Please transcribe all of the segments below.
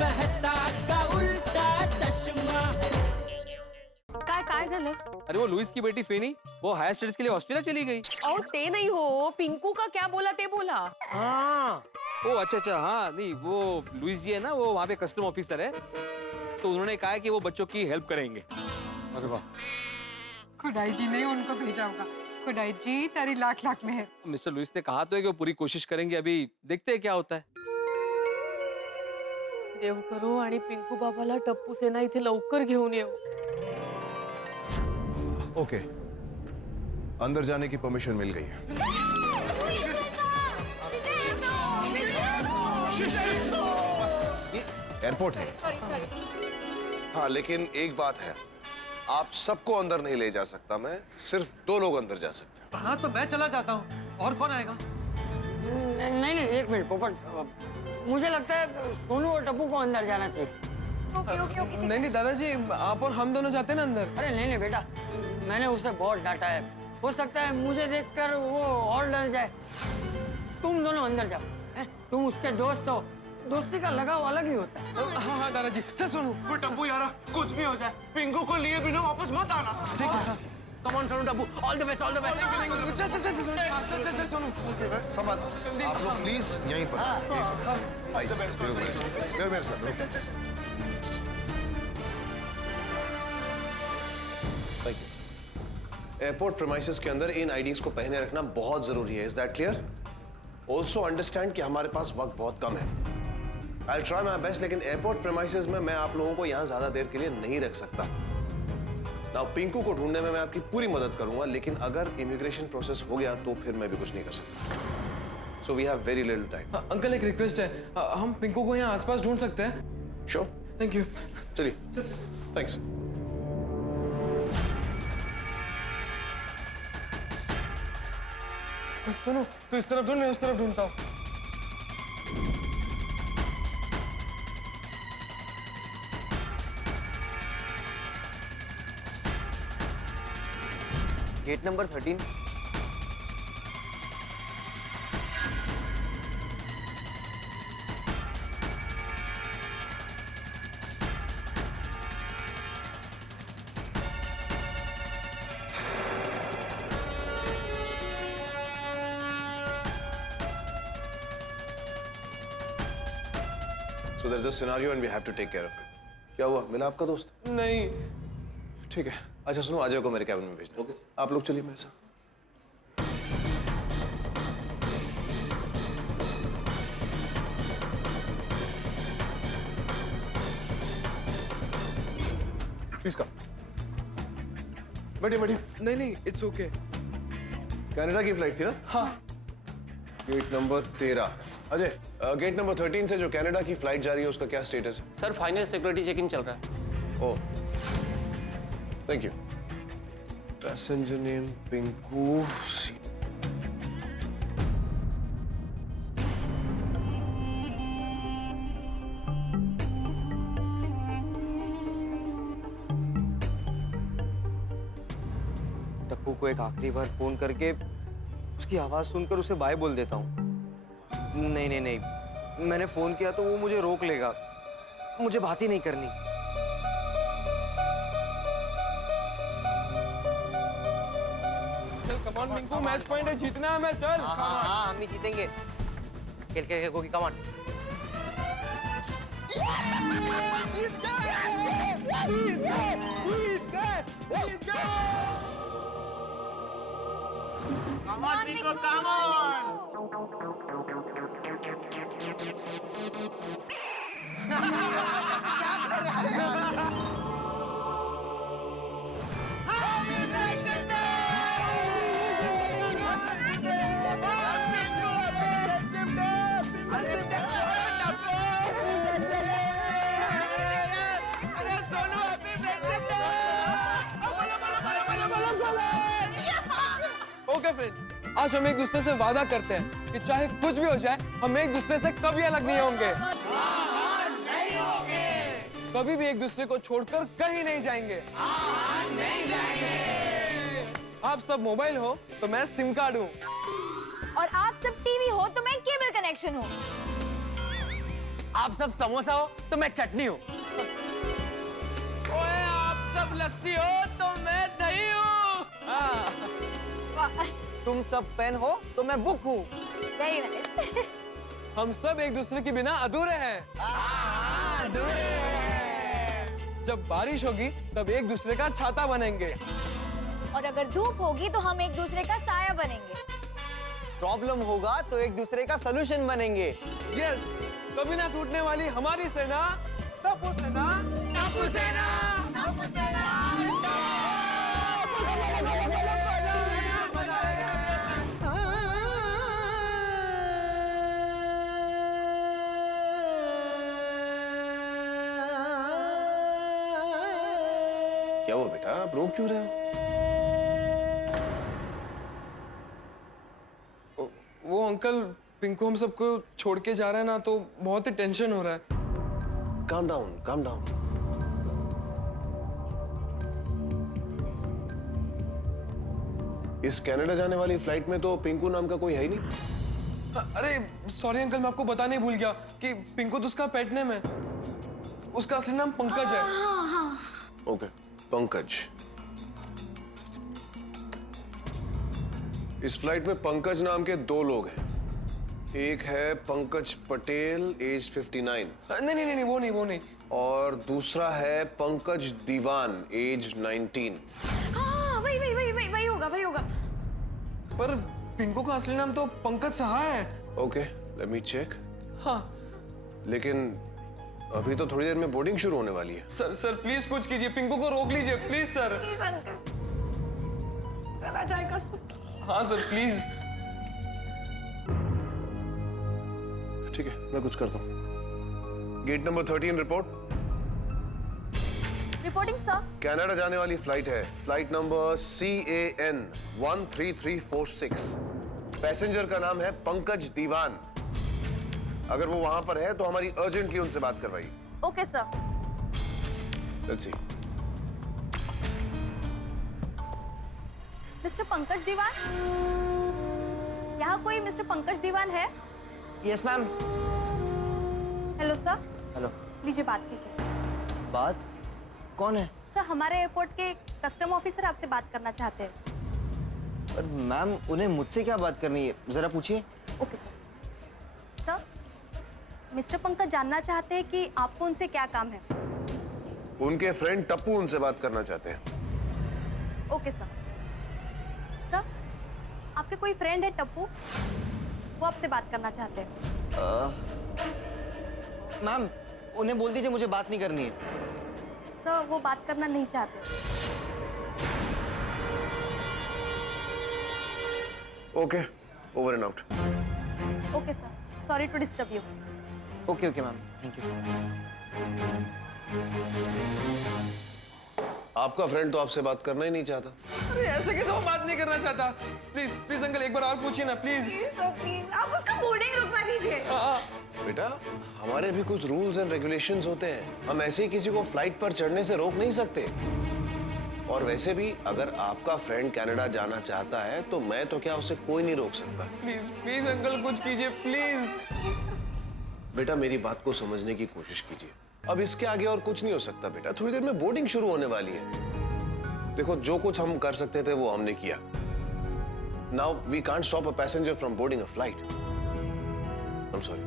मेहता का उल्टा चश्मा। काय झालं? अरे वो लुईस की बेटी फेनी वो हायर स्टडीज के लिए ऑस्ट्रेलिया चली गई। और ते नहीं हो, पिंकू का क्या बोला ते बोला। हाँ ओ अच्छा हाँ नहीं वो लुईस जी है ना, वो वहाँ पे कस्टम ऑफिसर है, तो उन्होंने कहा है कि वो बच्चों की हेल्प करेंगे। अरे वाह। खुदाई जी ने उनको भेजा होगा। खुदाई जी तेरी लाख लाख में है। मिस्टर लुईस ने कहा तो है कि वो पूरी कोशिश करेंगे, अभी देखते हैं क्या होता है। देव करो आणि पिंकू बाबाला टप्पू सेना इथे लवकर घेऊन येऊ। ओके, अंदर जाने की परमिशन मिल गई है। एयरपोर्ट है। हाँ लेकिन एक बात है, आप सबको अंदर नहीं ले जा सकता मैं, सिर्फ 2 लोग अंदर जा सकते हैं। हाँ तो मैं चला जाता हूँ, और कौन आएगा? नहीं एक मिनट पोपट, मुझे लगता है सोनू और टप्पू को अंदर जाना चाहिए। ओके। नहीं दादाजी, आप और हम दोनों जाते हैं ना अंदर। अरे नहीं बेटा, मैंने उसे बहुत डांटा है, हो सकता है मुझे देखकर वो और डर जाए। तुम दोनों अंदर जाओ, तुम उसके दोस्त हो, दोस्ती का लगाव अलग ही होता है। हाँ दादाजी, चल सोनू। वो टप्पू यारा कुछ भी हो जाए, पिंकू को लिए बिना वापस मत आना। ठीक है। Come on Sonu Tappu, all the best, all the best. चल सोनू। समझ, आप लोग प्लीज यहीं पर आइए, मेरे साथ। एयरपोर्ट प्रीमाइसेस के अंदर इन आईडीज को पहने रखना बहुत जरूरी है। Is that clear? Also understand कि हमारे पास वक्त बहुत कम है। आई ट्राई माई बेस्ट, लेकिन एयरपोर्ट प्रीमाइसेस में मैं आप लोगों को यहाँ ज्यादा देर के लिए नहीं रख सकता। नाउ पिंकू को ढूंढने में मैं आपकी पूरी मदद करूंगा, लेकिन अगर इमिग्रेशन प्रोसेस हो गया तो फिर मैं भी कुछ नहीं कर सकता। So we have very little time. Uncle एक रिक्वेस्ट है, हम पिंकू को यहाँ आसपास ढूंढ सकते हैं? श्योर। Thank you. चलिए, थैंक्स। सुनो, तू इस तरफ ढूंढ, मैं उस तरफ ढूंढता हूँ। Gate number 13। So there's a scenario and we have to take care of it. क्या हुआ? मिला आपका दोस्त? नहीं। ठीक है। अच्छा सुनो, अजय को मेरे कैबिन में भेजना। ओके। आप लोग चलिए मेरे साथ। Please come. बैठिए। नहीं, इट्स ओके। कनाडा की फ्लाइट थी ना? हाँ। Gate number 13। Ajay, gate number 13 से जो कनाडा की फ्लाइट जा रही है उसका क्या स्टेटस है? सर फाइनल सिक्योरिटी चेकिंग चल रहा है। Oh, thank you. Passenger name Pinku. Tappu को एक आखिरी बार फोन करके उसकी आवाज सुनकर उसे बाय बोल देता हूँ। नहीं, मैंने फोन किया तो वो मुझे रोक लेगा, मुझे बात ही नहीं करनी। चल come on Pinku, match point है, जीतना है। मैं चल। हाँ हम ही जीतेंगे। खेल Gogi, come on. Come on, Pico, come on! Okay friend, आज हम एक दूसरे से वादा करते हैं कि चाहे कुछ भी हो जाए, हम एक दूसरे से कभी अलग नहीं होंगे। कभी भी एक दूसरे को छोड़कर कहीं नहीं जाएंगे। आप सब मोबाइल हो तो मैं सिम कार्ड हूँ, और आप सब टीवी हो तो मैं केबल कनेक्शन हूँ। आप सब समोसा हो तो मैं चटनी हूँ। ओए आप सब लस्सी हो तो मैं दही हूँ। तुम सब पेन हो तो मैं बुक हूँ। Very nice. हम सब एक दूसरे के बिना अधूरे हैं। जब बारिश होगी तब एक दूसरे का छाता बनेंगे। और अगर धूप होगी तो हम एक दूसरे का साया बनेंगे। प्रॉब्लम होगा तो एक दूसरे का सलूशन बनेंगे। यस, कभी ना टूटने वाली हमारी सेना, टप्पू सेना, टप्पू सेना, टप्पू सेना। क्या हुआ बेटा, आप रो क्यों रहे हो? वो अंकल पिंकू हम सबको छोड़ के जा रहा है ना, तो बहुत ही टेंशन हो रहा है। Calm down, calm down. इस कनाडा जाने वाली फ्लाइट में तो पिंकू नाम का कोई है ही नहीं। अरे सॉरी अंकल, मैं आपको बताने ही भूल गया कि पिंकू तो उसका पेट नेम है। उसका असली नाम पंकज है। ओके, पंकज। इस फ्लाइट में पंकज नाम के 2 लोग हैं। एक है पंकज पटेल, एज 59। नहीं, वो नहीं। और दूसरा है पंकज दीवान, एज 19। हाँ, वही होगा। पर पिंकू का असली नाम तो पंकज सहाय है। Okay, let me check. हाँ लेकिन अभी तो थोड़ी देर में बोर्डिंग शुरू होने वाली है। सर प्लीज कुछ कीजिए, पिंकू को रोक लीजिए प्लीज सर। प्लीज अंकल, चला जाएगा सब। हाँ सर प्लीज। ठीक है, मैं कुछ करता हूँ। Gate number 13 report. Reporting sir. Canada जाने वाली फ्लाइट है, फ्लाइट नंबर CAN 13346। पैसेंजर का नाम है पंकज दीवान। अगर वो वहां पर है तो हमारी अर्जेंटली उनसे बात करवाइए। Okay sir. Let's see. Mister Pankaj Diwan, यहाँ कोई मिस्टर पंकज दीवान है? Yes ma'am. Hello sir. Hello. लीजिए, बात कीजिए। बात? कौन है? सर, हमारे एयरपोर्ट के कस्टम ऑफिसर आपसे बात करना चाहते हैं। पर मैम, उन्हें मुझसे क्या बात करनी है, जरा पूछिए। Okay sir. Sir, mister Pankaj जानना चाहते हैं कि आपको उनसे क्या काम है। उनके फ्रेंड टप्पू उनसे बात करना चाहते हैं। Okay sir. सर, आपके कोई फ्रेंड है टप्पू, वो आपसे बात करना चाहते हैं। मैम, उन्हें बोल दीजिए मुझे बात नहीं करनी है। सर, वो बात करना नहीं चाहते। Okay, over and out. Okay sir, sorry to disturb you. Okay ma'am, thank you. आपका फ्रेंड तो आपसे बात करना ही नहीं चाहता। अरे ऐसे कैसे वो बात नहीं करना चाहता? प्लीज अंकल, एक बार और पूछिए ना प्लीज। प्लीज आप उसका बोर्डिंग रुकवा दीजिए। बेटा, हमारे भी कुछ रूल्स एंड रेगुलेशंस होते हैं। हम ऐसे ही किसी को फ्लाइट पर चढ़ने से रोक नहीं सकते। और वैसे भी अगर आपका फ्रेंड कनाडा जाना चाहता है तो मैं तो क्या, उसे कोई नहीं रोक सकता। प्लीज अंकल, कुछ कीजिए प्लीज। बेटा, मेरी बात को समझने की कोशिश कीजिए। अब इसके आगे और कुछ नहीं हो सकता बेटा। थोड़ी देर में बोर्डिंग शुरू होने वाली है। देखो, जो कुछ हम कर सकते थे वो हमने किया। Now we can't stop a passenger from boarding a flight. I am sorry.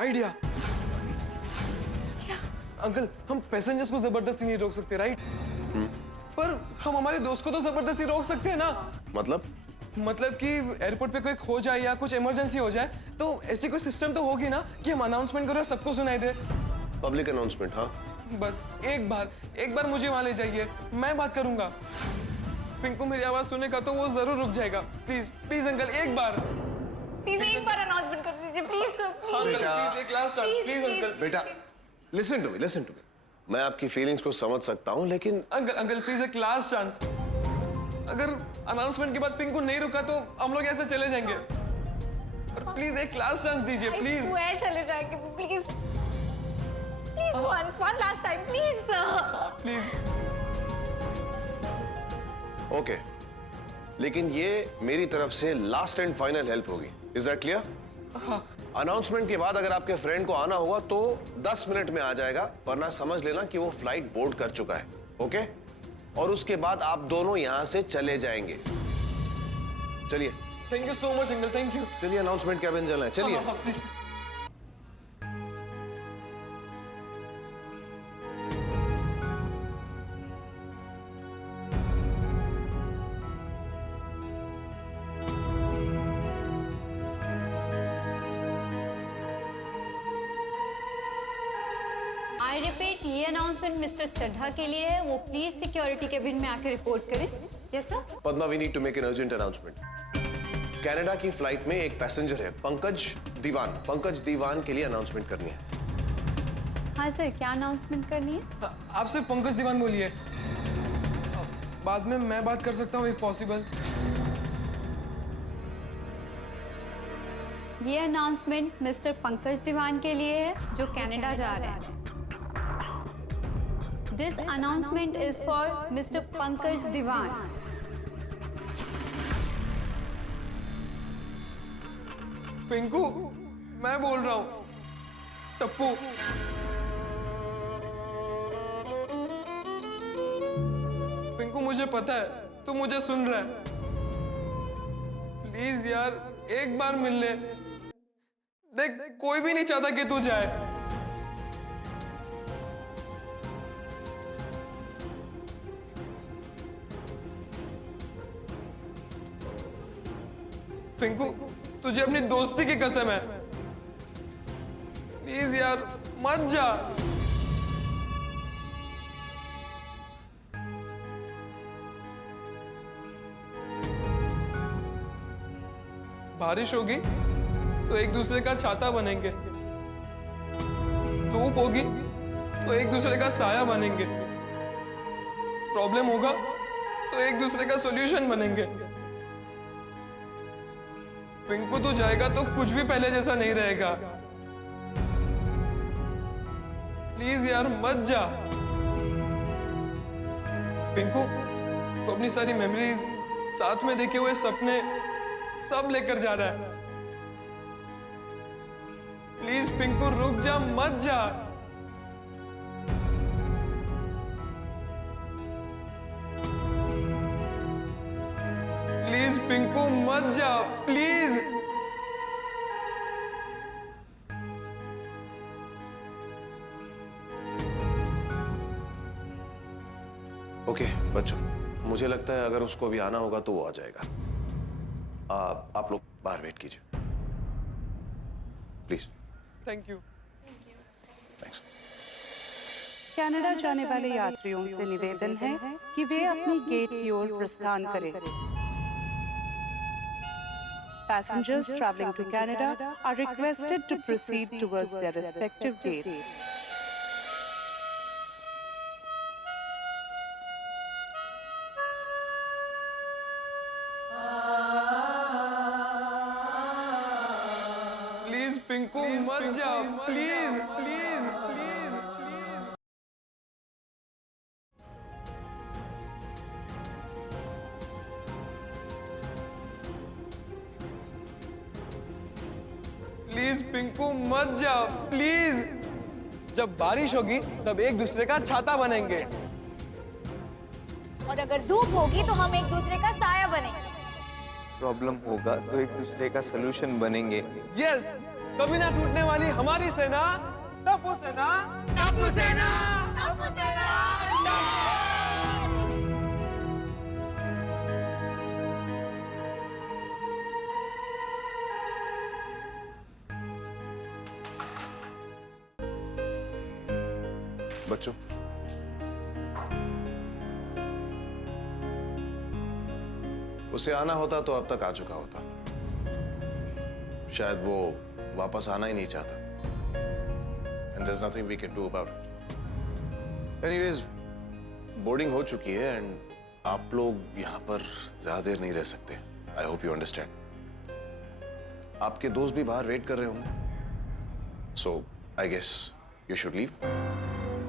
Idea. Uncle, हम पैसेंजर्स को जबरदस्ती नहीं रोक सकते, राइट? पर हम हमारे दोस्त को तो जबरदस्ती रोक सकते हैं ना। मतलब कि एयरपोर्ट पे कोई खो जाए या कुछ इमरजेंसी हो जाए तो ऐसी कोई सिस्टम तो होगी ना कि हम अनाउंसमेंट करें और सबको सुनाई दे। Public announcement. हाँ, बस एक बार मुझे वहां ले जाइए, मैं बात करूंगा। पिंकू मेरी आवाज सुनेगा तो वो जरूर रुक जाएगा। प्लीज अंकल, एक बार अनाउंसमेंट कर दीजिए प्लीज सर। हाँ, प्लीज एक लास्ट चांस, प्लीज अंकल। बेटा, लिसन टू मी। मैं आपकी फीलिंग्स को समझ सकता हूँ, लेकिन अंकल प्लीज एक लास्ट चांस। अगर अनाउंसमेंट के बाद पिंकू नहीं रुका तो हम लोग ऐसे चले जाएंगे। और प्लीज एक लास्ट चांस दीजिए, प्लीज। चले जाएंगे, please one last time, please sir. Please. Okay, लेकिन ये मेरी तरफ से लास्ट एंड फाइनल हेल्प होगी। Is that clear? अनाउंसमेंट के बाद अगर आपके फ्रेंड को आना होगा तो 10 मिनट में आ जाएगा, वरना समझ लेना कि वो फ्लाइट बोर्ड कर चुका है। ओके? और उसके बाद आप दोनों यहां से चले जाएंगे। चलिए। Thank you so much uncle, thank you. चलिए अनाउंसमेंट कैबिन चलना है, चलिए। प्लीज। आई रिपीट, ये अनाउंसमेंट मिस्टर चड्ढा के लिए है। वो प्लीज सिक्योरिटी केबिन में आकर रिपोर्ट करें। Yes sir. Padma, we need to make an urgent announcement. Canada की फ्लाइट में एक पैसेंजर है, पंकज दीवान। पंकज दीवान के लिए अनाउंसमेंट करनी है। हाँ सर, क्या अनाउंसमेंट करनी है? आप सिर्फ पंकज दीवान बोलिए, बाद में मैं बात कर सकता हूँ इफ पॉसिबल। ये अनाउंसमेंट मिस्टर पंकज दीवान के लिए है जो कनाडा जा रहे हैं। This announcement is for mister Pankaj Diwan. Pinku, मैं बोल रहा हूँ, टप्पू। पिंकू, मुझे पता है तू मुझे सुन रहा है। प्लीज यार, एक बार मिल ले। देख, कोई भी नहीं चाहता कि तू जाए। पिंकू, तुझे अपनी दोस्ती की कसम है, प्लीज यार मत जा। बारिश होगी तो एक दूसरे का छाता बनेंगे, धूप होगी तो एक दूसरे का साया बनेंगे, प्रॉब्लम होगा तो एक दूसरे का सॉल्यूशन बनेंगे। पिंकू, तू जाएगा तो कुछ भी पहले जैसा नहीं रहेगा। प्लीज यार मत जा। पिंकू, तो अपनी सारी मेमोरीज, साथ में देखे हुए सपने सब लेकर जा रहा है। प्लीज पिंकू, रुक जा, मत जा। प्लीज पिंकू, मत जा, प्लीज। ओके बच्चों, मुझे लगता है अगर उसको अभी आना होगा तो वो आ जाएगा। आप लोग बाहर वेट कीजिए please. Thank you. Thanks. Canada जाने वाले यात्रियों से निवेदन है कि वे अपनी गेट की ओर प्रस्थान करें। Passengers traveling to Canada are requested to proceed towards their respective gates. Please Pinku, मत जा, please please please please. Please Pinku, मत जा, प्लीज। जब बारिश होगी तब एक दूसरे का छाता बनेंगे, और अगर धूप होगी तो हम एक दूसरे का साया बनेंगे। प्रॉब्लम होगा तो एक दूसरे का सलूशन बनेंगे। यस, कभी ना टूटने वाली हमारी सेना, टप्पू सेना, टप्पू सेना, टप्पू सेना। बच्चों, उसे आना होता तो अब तक आ चुका होता। शायद वो वापस आना ही नहीं चाहता। And there's nothing we can do about it. Anyways, boarding हो चुकी है एंड आप लोग यहाँ पर ज्यादा देर नहीं रह सकते। I hope you understand. आपके दोस्त भी बाहर वेट कर रहे होंगे। So, I guess you should leave.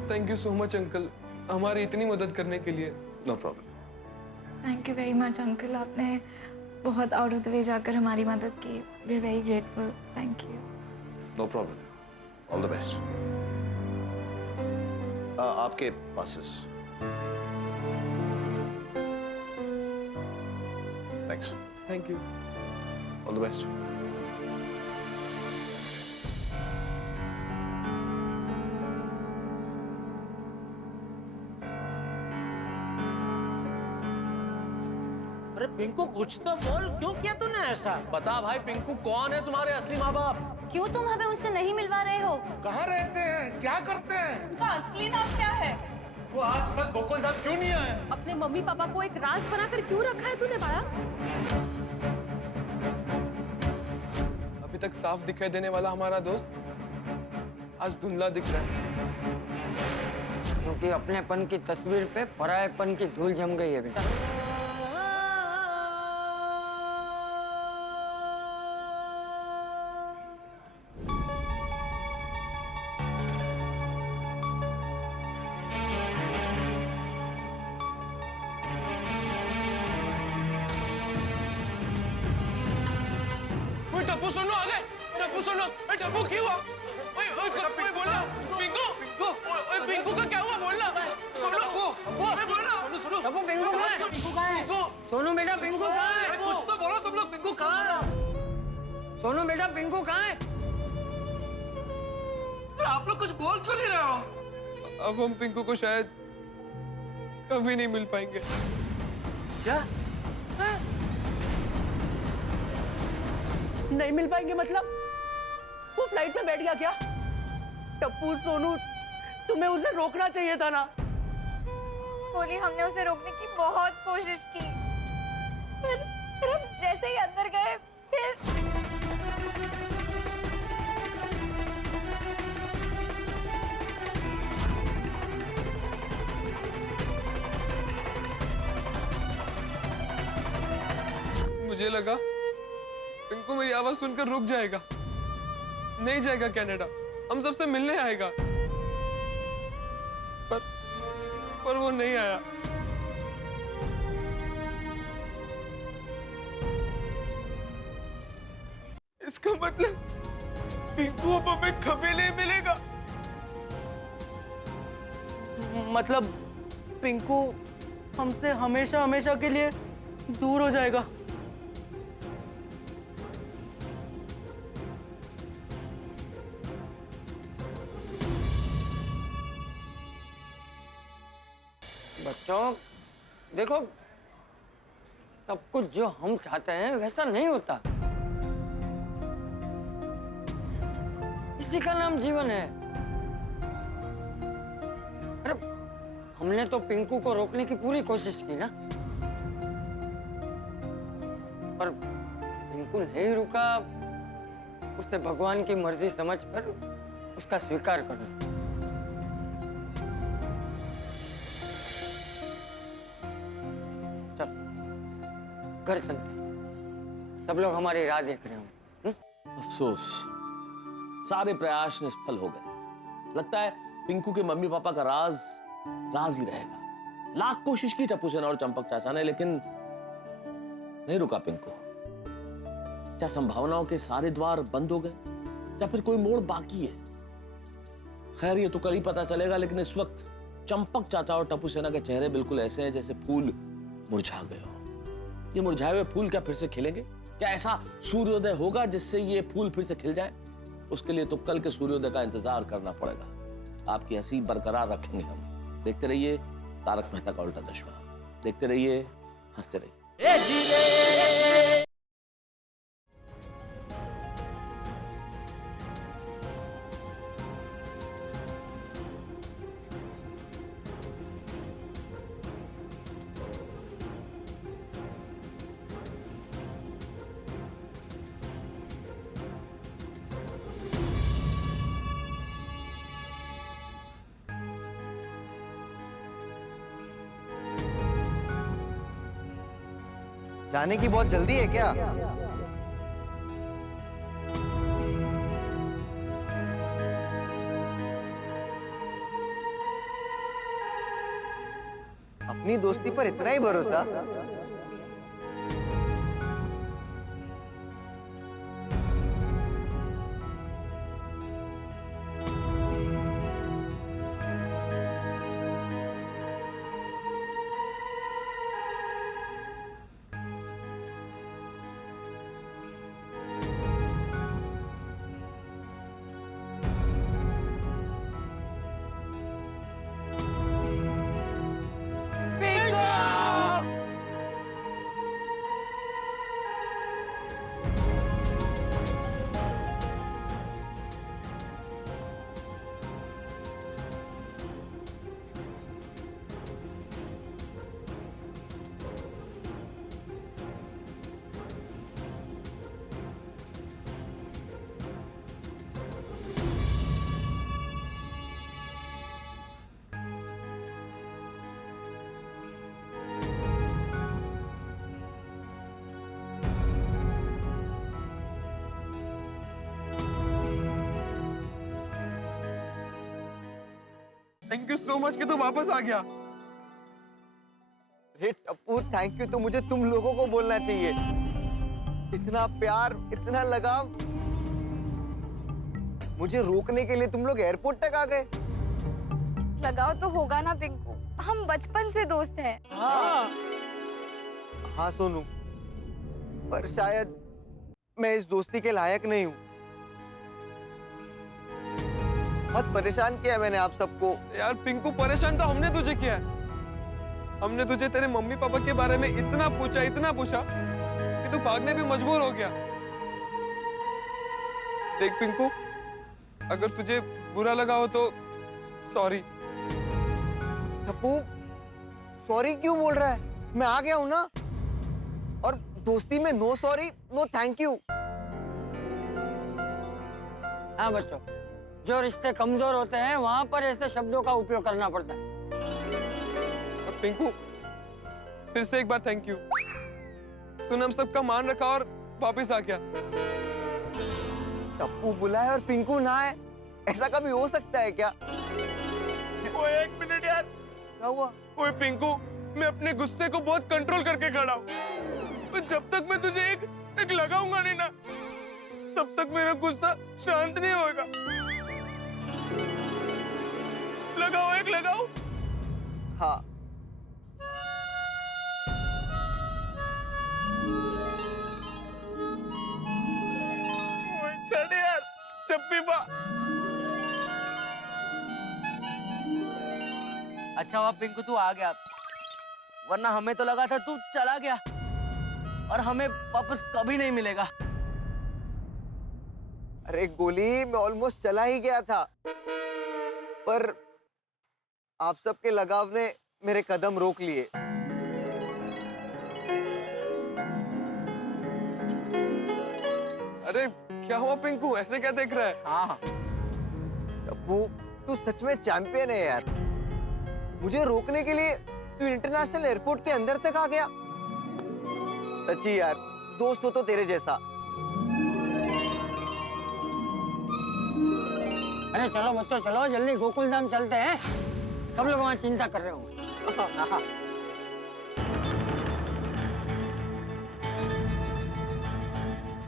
Thank you so much uncle, हमारी इतनी मदद करने के लिए। No problem. Thank you very much uncle, आपने बहुत आउट ऑफ द वे जाकर हमारी मदद की। We are very grateful, thank you. No problem, all the best. आपके पासेस। Thanks. Thank you. All the best. अरे पिंकू कुछ तो बोल, क्यों किया तूने ऐसा? बता भाई, पिंकू कौन है तुम्हारे असली माँ बाप? क्यों तुम हमें उनसे नहीं मिलवा रहे हो? कहाँ रहते हैं, क्या करते हैं? उनका असली नाम क्या है? वो आज तक गोकुल धाम क्यों नहीं आया? अपने मम्मी पापा को एक राज बनाकर क्यों रखा है तूने बाड़ा? अभी तक साफ दिखाई देने वाला हमारा दोस्त आज धुंधला दिख रहा है। क्योंकि अपनेपन की तस्वीर पे परायेपन की धूल जम गई है बेटा। टप्पू सोनू आ गए। टप्पू सोनू, टप्पू क्या हुआ? ओए बोलना। पिंकू, ओए पिंकू का क्या हुआ, बोलना। सोनू, ओए बोलना। सोनू, टप्पू पिंकू कहाँ है? पिंकू, सोनू बेटा पिंकू कहाँ है? कुछ तो बोलो तुम लोग, पिंकू कहाँ है? सोनू बेटा पिंकू कहाँ है? आप लोग कुछ बोल क्यों नहीं रहे हो? अब हम पिंकू को शायद कभी नहीं मिल पाएंगे। क्या? नहीं मिल पाएंगे मतलब? वो फ्लाइट में बैठ गया क्या? टप्पू सोनू, तुम्हें उसे रोकना चाहिए था ना। कोहली, हमने उसे रोकने की बहुत कोशिश की, फिर हम जैसे ही अंदर गए फिर मुझे लगा पिंकू मेरी आवाज सुनकर रुक जाएगा, नहीं जाएगा कनाडा, हम सबसे मिलने आएगा। पर वो नहीं आया। इसका मतलब पिंकू अब हमें कभी नहीं मिलेगा। मतलब पिंकू हमसे हमेशा हमेशा के लिए दूर हो जाएगा। बच्चों देखो, सब कुछ जो हम चाहते हैं वैसा नहीं होता। इसी का नाम जीवन है। अरे हमने तो पिंकू को रोकने की पूरी कोशिश की ना, पर पिंकू नहीं रुका। उसे भगवान की मर्जी समझकर उसका स्वीकार करना। चल घर चलते हैं, सब लोग हमारी राह देख रहे होंगे। अफसोस, सारे प्रयास निष्फल हो गए। लगता है पिंकू के मम्मी पापा का राज राज ही रहेगा। लाख कोशिश की टप्पू सेना और चंपक चाचा ने, लेकिन नहीं रुका पिंकू। क्या संभावनाओं के सारे द्वार बंद हो गए या फिर कोई मोड़ बाकी है? खैर ये तो कल ही पता चलेगा, लेकिन इस वक्त चंपक चाचा और टप्पू सेना के चेहरे बिल्कुल ऐसे हैं जैसे फूल मुरझा गए हो। ये मुरझाए हुए फूल क्या फिर से खिलेंगे? क्या ऐसा सूर्योदय होगा जिससे ये फूल फिर से खिल जाए? उसके लिए तो कल के सूर्योदय का इंतजार करना पड़ेगा। आपकी हंसी बरकरार रखेंगे हम। देखते रहिए तारक मेहता का उल्टा चश्मा। देखते रहिए, हंसते रहिए। जाने की बहुत जल्दी है क्या? अपनी दोस्ती पर इतना ही भरोसा? थैंक यू सो मच कि तू वापस आ गया। अरे टप्पू थैंक यू तो मुझे तुम लोगों को बोलना चाहिए। इतना प्यार, इतना लगाव, मुझे रोकने के लिए तुम लोग एयरपोर्ट तक आ गए। लगाव तो होगा ना पिंकू, हम बचपन से दोस्त हैं। हाँ सोनू, पर शायद मैं इस दोस्ती के लायक नहीं हूँ। बहुत परेशान किया मैंने आप सबको। यार पिंकू, परेशान तो हमने तुझे किया है। हमने तुझे तेरे मम्मी पापा के बारे में इतना पूछा कि तू भागने पे मजबूर हो गया। देख पिंकू, अगर तुझे बुरा लगा हो तो सॉरी। टप्पू सॉरी क्यों बोल रहा है? मैं आ गया हूं ना। और दोस्ती में no sorry no thank you. हाँ बच्चों, जो रिश्ते कमजोर होते हैं वहां पर ऐसे शब्दों का उपयोग करना पड़ता है। पिंकू, फिर से एक बार थैंक यू। तूने हम सबका मान रखा और वापस आ गया। टप्पू बुलाए और पिंकू ना आए, ऐसा कभी हो सकता है क्या? ओए एक मिनट यार, क्या हुआ? ओए पिंकू, मैं अपने गुस्से को बहुत कंट्रोल करके खड़ा हूँ। जब तक मैं तुझे एक लगाऊंगा नहीं ना, तब तक मेरा गुस्सा शांत नहीं होगा। लगाओ। हाँ। चढ़ यार, चप्पी बा। अच्छा हुआ पिंकू तू आ गया, वरना हमें तो लगा था तू चला गया और हमें वापस कभी नहीं मिलेगा। अरे गोली, मैं ऑलमोस्ट चला ही गया था, पर आप सबके लगाव ने मेरे कदम रोक लिए। अरे क्या हुआ पिंकू, ऐसे क्या देख रहा है? हाँ टप्पू, तू सच में चैंपियन है यार। मुझे रोकने के लिए तू इंटरनेशनल एयरपोर्ट के अंदर तक आ गया। सच्ची यार, दोस्त हो तो तेरे जैसा। अरे चलो बच्चों, चलो जल्दी गोकुल धाम चलते हैं। सब लोग वहाँ चिंता कर रहे होंगे।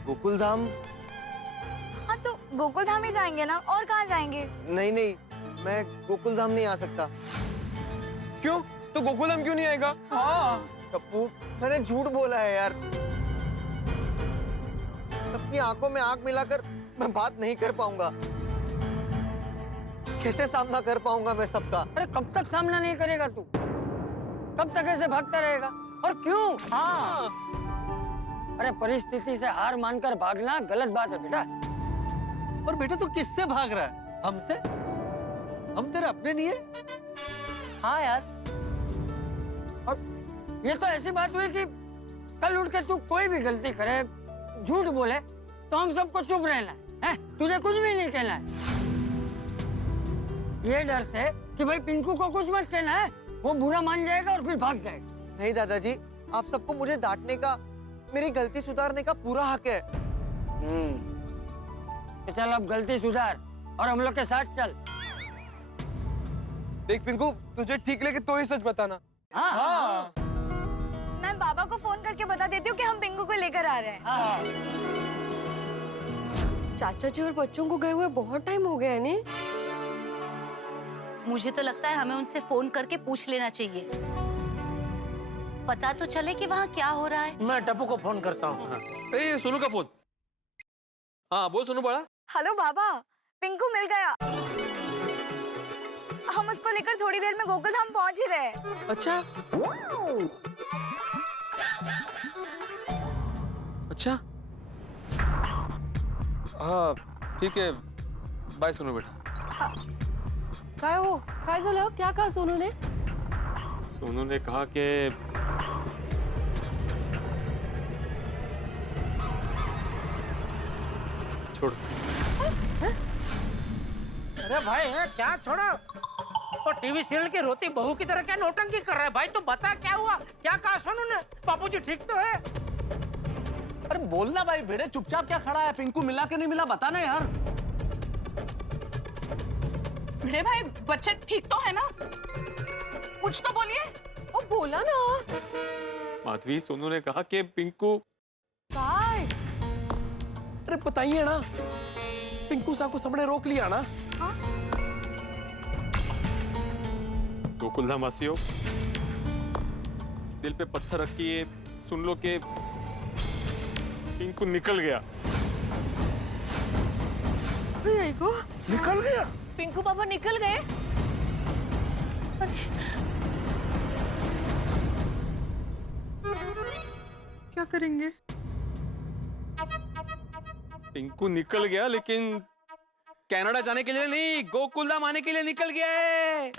गोकुल धाम? हाँ तो गोकुल धाम ही जाएंगे ना, और कहाँ जाएंगे? नहीं, मैं गोकुल धाम नहीं आ सकता। क्यों? तो गोकुल धाम क्यों नहीं आएगा? हाँ टप्पू, मैंने झूठ बोला है यार। सबकी आंखों में आंख मिलाकर मैं बात नहीं कर पाऊंगा। कैसे सामना कर पाऊंगा मैं सबका? अरे कब तक सामना नहीं करेगा तू? कब तक ऐसे भागता रहेगा? और क्यों? हाँ, अरे परिस्थिति से हार मानकर भागना गलत बात है बेटा। और बेटा तू किससे भाग रहा है? हमसे? हम तेरे अपने नहीं है? हाँ यार। और ये तो ऐसी बात हुई कि कल उठ के तू कोई भी गलती करे, झूठ बोले, तो हम सबको चुप रहना है, तुझे कुछ भी नहीं कहना है। ये डर से कि भाई पिंकू को कुछ मत कहना है, वो बुरा मान जाएगा और फिर भाग जाएगा। नहीं दादाजी, आप सबको मुझे डांटने का, मेरी गलती सुधारने का पूरा हक है। तो चल अब गलती सुधार और हम लोग के साथ चल। देख पिंकू, तुझे ठीक लगे तो ही सच बताना। हाँ। मैं बाबा को फोन करके बता देती हूँ कि हम पिंकू को लेकर आ रहे हैं। चाचा जी और बच्चों को गए हुए बहुत टाइम हो गया है ने? मुझे तो लगता है हमें उनसे फोन करके पूछ लेना चाहिए, पता तो चले कि वहाँ क्या हो रहा है। मैं टप्पू को फोन करता हूँ। सोनू का फोन। हाँ बोल सोनू बड़ा। हेलो बाबा, पिंकू मिल गया। हम उसको लेकर थोड़ी देर में गोकुल धाम पहुंच ही रहे हैं। अच्छा अच्छा, हाँ ठीक है, बाय सोनू बेटा। काय झालं? क्या कहा सोनू ने? सोनू ने कहा कि छोड़। अरे भाई क्या छोड़ो? और टीवी सीरियल की रोती बहू की तरह क्या नौटंकी कर रहा है भाई? तू बता क्या हुआ? क्या कहा सोनू ने? बापूजी ठीक तो है? अरे बोलना भाई भिड़े, चुपचाप क्या खड़ा है? पिंकू मिला कि नहीं मिला बताना यार। भिड़े भाई, बच्चे ठीक तो है ना? कुछ तो बोलिए। ओ बोला ना। माधवी, सोनू ने कहा कि पिंकू। काय? अरे बताइए ना, पिंकू सा को सबने रोक लिया ना। गोकुलधाम वासियों, दिल पे पत्थर रखिए, सुन लो कि पिंकू निकल गया। निकल गया? पिंकू पापा निकल गए? क्या करेंगे? पिंकू निकल गया, लेकिन कनाडा जाने के लिए नहीं, गोकुलधाम आने के लिए निकल गया है।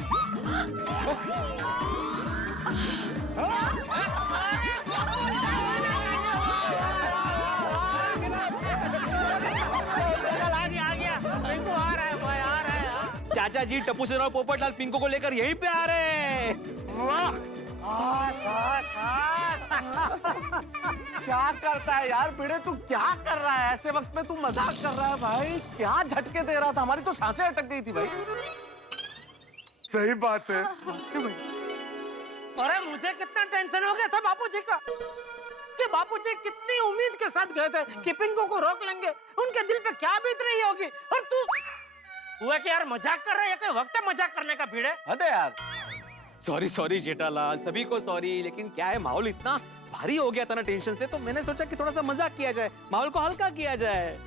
चाचा जी, टप्पू सेना और पोपटलाल पिंकू को लेकर यहीं पे आ रहे हैं। क्या करता है यार भिड़े, तू क्या कर रहा है? ऐसे वक्त में तू मजाक कर रहा है भाई? क्या झटके दे रहा था? हमारी तो सांसें अटक गई थी भाई। सही बात है। अरे मुझे कितना टेंशन हो गया था बापूजी का कि बापूजी कितनी उम्मीद के साथ गए थे कि पिंकू को रोक लेंगे, उनके दिल पे क्या बीत रही होगी। और तू हुआ कि यार मजाक कर रहा है, कोई वक्त है मजाक करने का भिड़े? अरे यार, सॉरी जेठालाल, सभी को सॉरी, लेकिन क्या है, माहौल इतना भारी हो गया था ना टेंशन से, तो मैंने सोचा कि थोड़ा सा मजाक किया जाए, माहौल को हल्का किया जाए।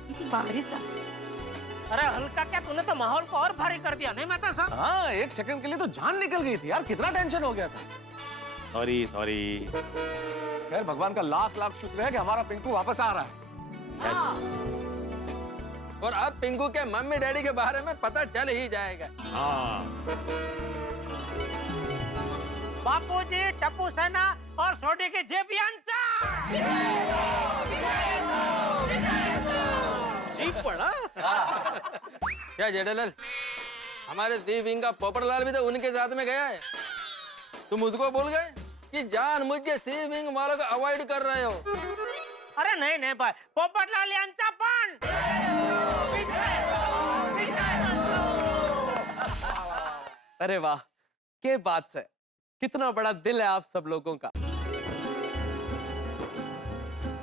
अरे हल्का क्या, तूने तो माहौल को और भारी कर दिया, नहीं माता साहब? हाँ, एक सेकंड के लिए तो जान निकल गई थी यार, कितना टेंशन हो गया था। सॉरी। खैर, भगवान का लाख लाख शुक्र है कि हमारा पिंकू वापस आ रहा है। और अब पिंकू के मम्मी डैडी के बारे में पता चल ही जाएगा। बापूजी, टप्पू सेना और सोडी के जेबियांचा जीत पड़ा। क्या जेठालाल, हमारे दीपिंग का पोपटलाल भी तो उनके साथ में गया है। तुम मुझको बोल गए कि जानबूझ के सी विंग वालों को अवॉइड कर रहे हो। अरे नहीं भाई, पोपटलाल यांचा पण। अरे वाह, क्या बात है, कितना बड़ा दिल है आप सब लोगों का।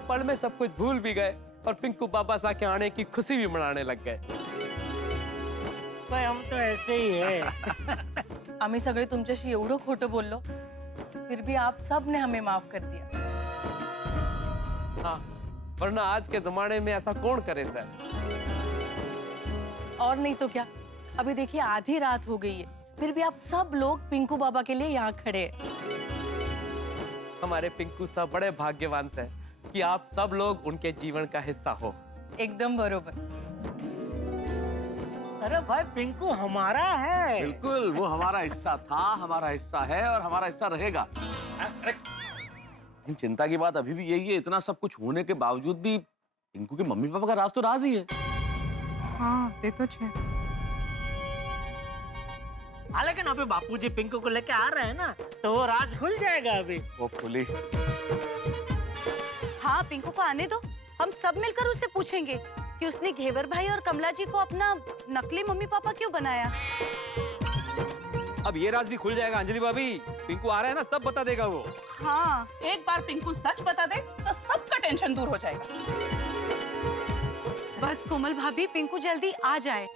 पल में सब कुछ भूल भी गए और पिंकू बाबा सा के आने की खुशी भी मनाने लग गए। भाई हम तो ऐसे ही है। आम्ही सगळे तुमच्याशी एवढं खोटं बोललो, फिर भी आप सब ने हमें माफ कर दिया। हाँ, वरना आज के जमाने में ऐसा कौन करे सर। और नहीं तो क्या, अभी देखिए आधी रात हो गई है, फिर भी आप सब लोग पिंकू बाबा के लिए यहाँ खड़े हैं। हमारे पिंकू साहब बड़े भाग्यवान से कि आप सब लोग उनके जीवन का हिस्सा हो। एकदम बरोबर। अरे भाई, पिंकू हमारा है। बिल्कुल, वो हमारा हिस्सा था, हमारा हिस्सा है और हमारा हिस्सा रहेगा। चिंता की बात अभी भी यही है, इतना सब कुछ होने के बावजूद भी पिंकू के मम्मी पापा का राज तो राज ही है। हाँ, ते तो छे। हाँ, लेकिन अभी बापूजी पिंकू को लेके आ रहे हैं ना, तो वो राज खुल जाएगा अभी। वो खुली। हाँ, पिंकू को आने दो, हम सब मिलकर उसे पूछेंगे कि उसने घेवर भाई और कमला जी को अपना नकली मम्मी पापा क्यों बनाया। अब ये राज भी खुल जाएगा अंजलि भाभी, पिंकू आ रहा है ना, सब बता देगा वो। हाँ, एक बार पिंकू सच बता दे तो सबका टेंशन दूर हो जाएगा। बस कोमल भाभी, पिंकू जल्दी आ जाए।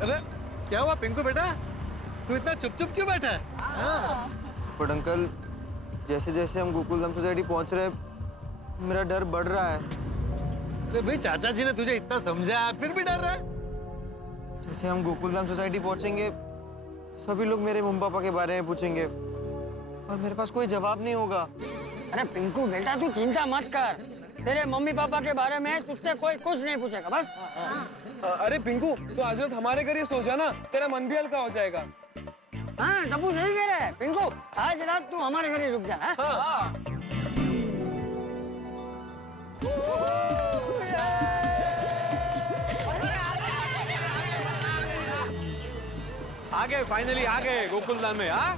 अरे क्या हुआ पिंकू बेटा, तू इतना चुप क्यों बैठा है? बट अंकल, जैसे जैसे हम गोकुलधाम सोसाइटी पहुंच रहे, मेरा डर बढ़ रहा है। अरे भाई, चाचा जी ने तुझे इतना समझाया, फिर भी डर रहा है? जैसे हम गोकुलधाम सोसाइटी पहुंचेंगे, सभी लोग मेरे मम्मी पापा के बारे में पूछेंगे और मेरे पास कोई जवाब नहीं होगा। अरे पिंकू बेटा, तू चिंता मत कर, तेरे मम्मी पापा के बारे में तुझसे कोई कुछ नहीं पूछेगा, बस। अरे पिंकू, तो आज रात हमारे घर ही सो जा ना, तेरा मन भी हल्का हो जाएगा। हाँ, टप्पू सही कह रहा है। पिंकू, आज रात तू हमारे घर ही रुक जा। हाँ? आ गए, फाइनली आ गए गोकुलधाम में। हाँ,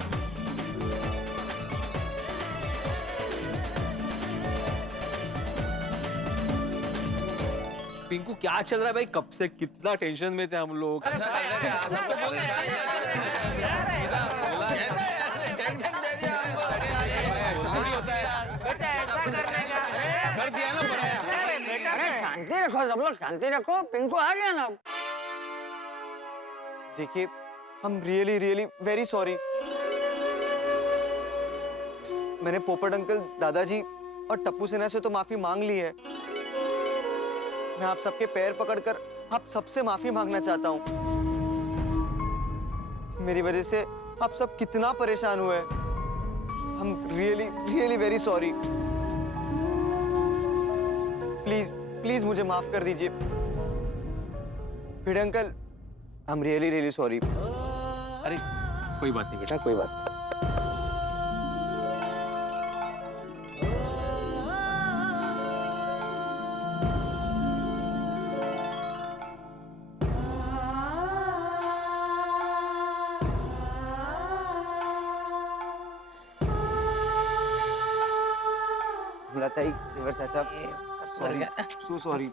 पिंकू क्या चल रहा है भाई? कब से कितना टेंशन में थे हम लोग। कर दिया ना बेटा। अरे शांति रखो सब लोग, शांति रखो। पिंकू आ गया ना। देखिए, हम रियली रियली वेरी सॉरी। मैंने पोपट अंकल, दादाजी और टप्पू सेना से तो माफी मांग ली है। मैं आप सबके पैर पकड़कर आप सबसे माफी मांगना चाहता हूँ। मेरी वजह से आप सब कितना परेशान हुए। हम really really very sorry. Please please मुझे माफ कर दीजिए। भिड़े uncle, I'm really really sorry. अरे कोई बात नहीं बेटा, कोई बात नहीं। रिवर चाचा, सॉरी, सो सॉरी।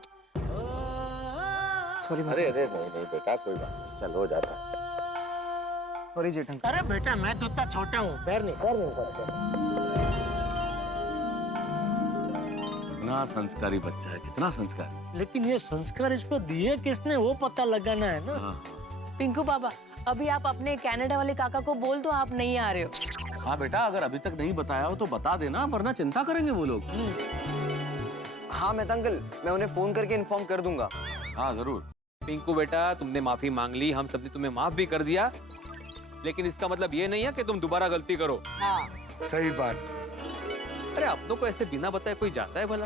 सॉरी। अरे अरे नहीं बेटा, कोई बात नहीं, चल हो जाता है। सॉरी जेठा। अरे बेटा मैं तुझसे छोटा हूँ, पैर नहीं करते। कितना संस्कारी बच्चा है, कितना संस्कारी। लेकिन ये संस्कार इसको दिए किसने, वो पता लगाना है ना। पिंकू बाबा, अभी आप अपने कनाडा वाले काका को बोल दो आप नहीं आ रहे हो। हाँ बेटा, अगर अभी तक नहीं बताया हो तो बता देना, वरना चिंता करेंगे वो लोग। हाँ मेहता अंकल, मैं उन्हें फोन करके इन्फॉर्म कर दूंगा। हाँ जरूर। पिंकू बेटा, तुमने माफी मांग ली, हम सबने तुम्हें माफ भी कर दिया, लेकिन इसका मतलब ये नहीं है कि तुम दोबारा गलती करो। हाँ। सही बात। अरे अपनों को ऐसे बिना बताए कोई जाता है भला?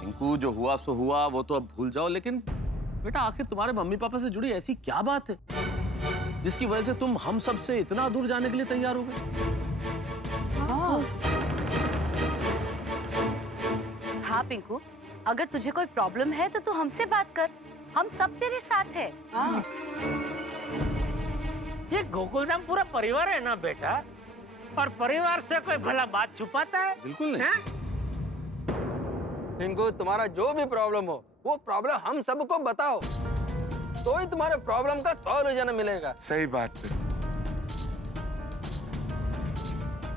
पिंकू, जो हुआ सो हुआ, वो तो अब भूल जाओ। लेकिन बेटा, आखिर तुम्हारे मम्मी पापा से जुड़ी ऐसी क्या बात है जिसकी वजह से तुम हम सब से इतना दूर जाने के लिए तैयार हो गए? हाँ पिंकू, अगर तुझे कोई प्रॉब्लम है तो तू हमसे बात कर, हम सब तेरे साथ है। ये गोकुलधाम पूरा परिवार है ना बेटा, और परिवार से कोई भला बात छुपाता है? बिल्कुल नहीं। पिंकू, तुम्हारा जो भी प्रॉब्लम हो, वो प्रॉब्लम हम सबको बताओ, तो ही तुम्हारे प्रॉब्लम का सॉल्यूशन मिलेगा। सही बात है।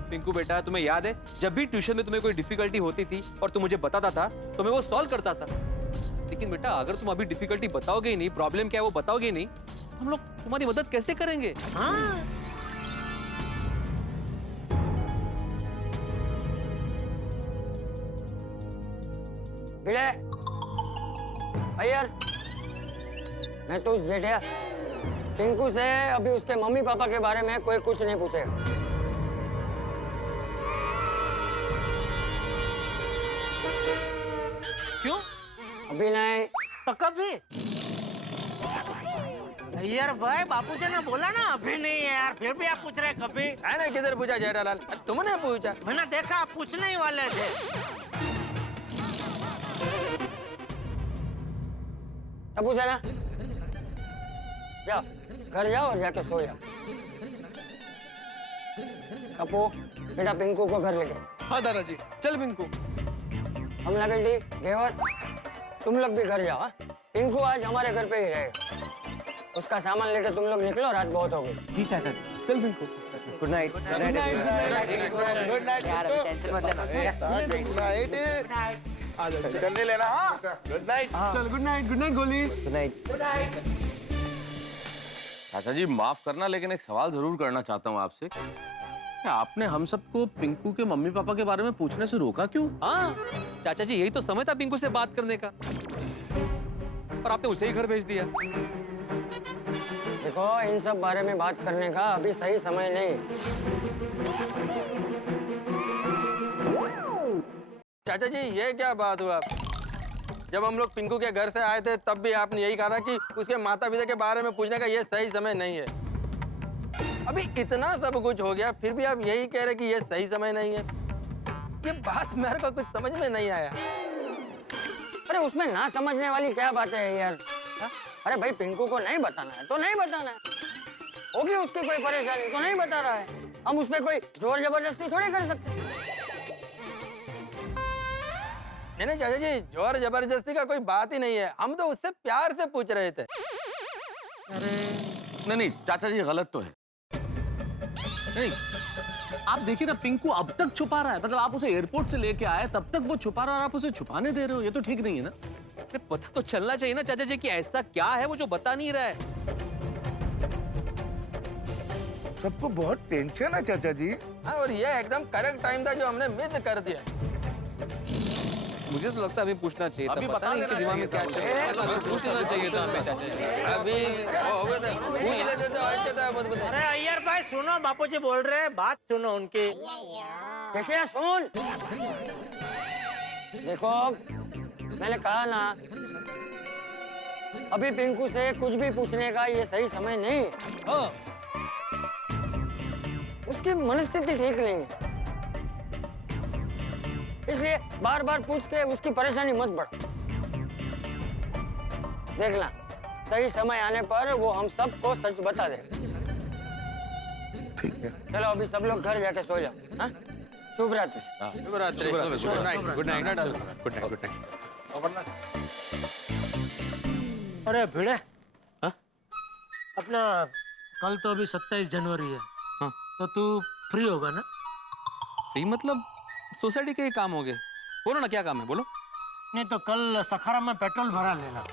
पिंकू बेटा, तुम्हें याद है जब भी ट्यूशन में तुम्हें कोई डिफिकल्टी होती थी और तुम मुझे बताता था तो मैं वो सॉल्व करता था। लेकिन बेटा, अगर तुम अभी डिफिकल्टी बताओगे ही नहीं, प्रॉब्लम क्या है वो बताओगे ही नहीं, तो हम लोग तुम्हारी मदद कैसे करेंगे? हाँ। भिड़े, अय्यर, मैं तो जेठिया पिंकू से अभी उसके मम्मी पापा के बारे में कोई कुछ नहीं पूछेगा। क्यों? अभी नहीं। तो कभी? यार भाई, बापूजी ने बोला ना अभी नहीं है यार, फिर भी आप पूछ रहे कभी? मैंने किधर पूछा जेठालाल, तुमने पूछा। मैंने देखा आप पूछने ही वाले थे। टप्पू सेना, जाओ घर जाओ और जाके सो जाओ। टप्पू बेटा, पिंकू को घर लेके। हाँ दादाजी, चल पिंकू। हमला बेटी, घेवर, तुम लोग भी घर जाओ। हाँ? पिंकू आज हमारे घर पे ही रहेगा। उसका सामान लेके तुम लोग निकलो, रात बहुत हो गई। जी चाचा जी। चल बिल्कुल। Good night. गुड नाइट यार, अभी टेंशन मत लेना। Good night. चलने लेना। हाँ गुड नाइट। चल गुड नाइट। गुड नाइट गोली। Good night. चाचा जी माफ करना, लेकिन एक सवाल जरूर करना चाहता हूँ आपसे। क्या आपने हम सबको पिंकू के मम्मी पापा के बारे में पूछने से रोका क्यों? हाँ चाचा जी, यही तो समय था पिंकू से बात करने का, और आपने उसे ही घर भेज दिया। देखो, इन सब बारे में बात करने का अभी सही समय नहीं। चाचा जी, ये क्या बात हुआ? जब हम लोग पिंकू के घर से आए थे तब भी आपने यही कहा था कि उसके माता पिता के बारे में पूछने का ये सही समय नहीं है। अभी इतना सब कुछ हो गया, फिर भी आप यही कह रहे कि ये सही समय नहीं है। ये बात मेरे को कुछ समझ में नहीं आया। अरे उसमें ना समझने वाली क्या बात है यार? अरे भाई, पिंकू को नहीं बताना है तो नहीं बताना है। होगी उसकी कोई परेशानी तो नहीं बता रहा है। हम उस पर कोई जोर जबरदस्ती थोड़ी कर सकते। नहीं नहीं चाचा जी, जोर जबरदस्ती का कोई बात ही नहीं है, हम तो उससे प्यार से पूछ रहे थे। नहीं नहीं चाचा जी गलत तो है। नहीं आप देखिए ना, पिंकू अब तक छुपा रहा है। मतलब आप उसे एयरपोर्ट से लेके आए तब तक वो छुपा रहा है और आप उसे छुपाने दे रहे हो, ये तो ठीक नहीं है ना। अरे पता तो चलना चाहिए ना चाचा जी कि ऐसा क्या है वो जो बता नहीं रहा है। सबको बहुत टेंशन है चाचा जी। हाँ, और ये एकदम करेक्ट टाइम था जो हमने मिस कर दिया। मुझे तो लगता है अभी पूछना चाहिए था। अभी पता नहीं इनके दिमाग में क्या चल रहा है। पूछ लेना चाहिए था हमें चाचा जी। अभी हो गए थे, पूछ लेते तो अच्छा था। बताए अरे अय्यर भाई सुनो, बापूजी बोल रहे हैं, बात सुनो उनकी। देखिए सुन, देखो मैंने कहा ना, अभी पिंकू से कुछ भी पूछने का ये सही समय नहीं है। उसकी मनस्थिति ठीक नहीं है, इसलिए बार बार पूछ के उसकी परेशानी मत बढ़। देखना सही समय आने पर वो हम सबको सच बता देगा। ठीक है। चलो अभी सब लोग घर जाके सो जाओ। हाँ? शुभ रात्रि। शुभ रात्रि। Good night. Good night. Good night. Good night. अरे भिड़े, अपना कल तो अभी 27 जनवरी है। हाँ। तो तू फ्री होगा ना? फ्री मतलब सोसाइटी के ही काम हो गए। बोलो ना क्या काम है, बोलो। नहीं तो कल सखारा में पेट्रोल भरा लेना।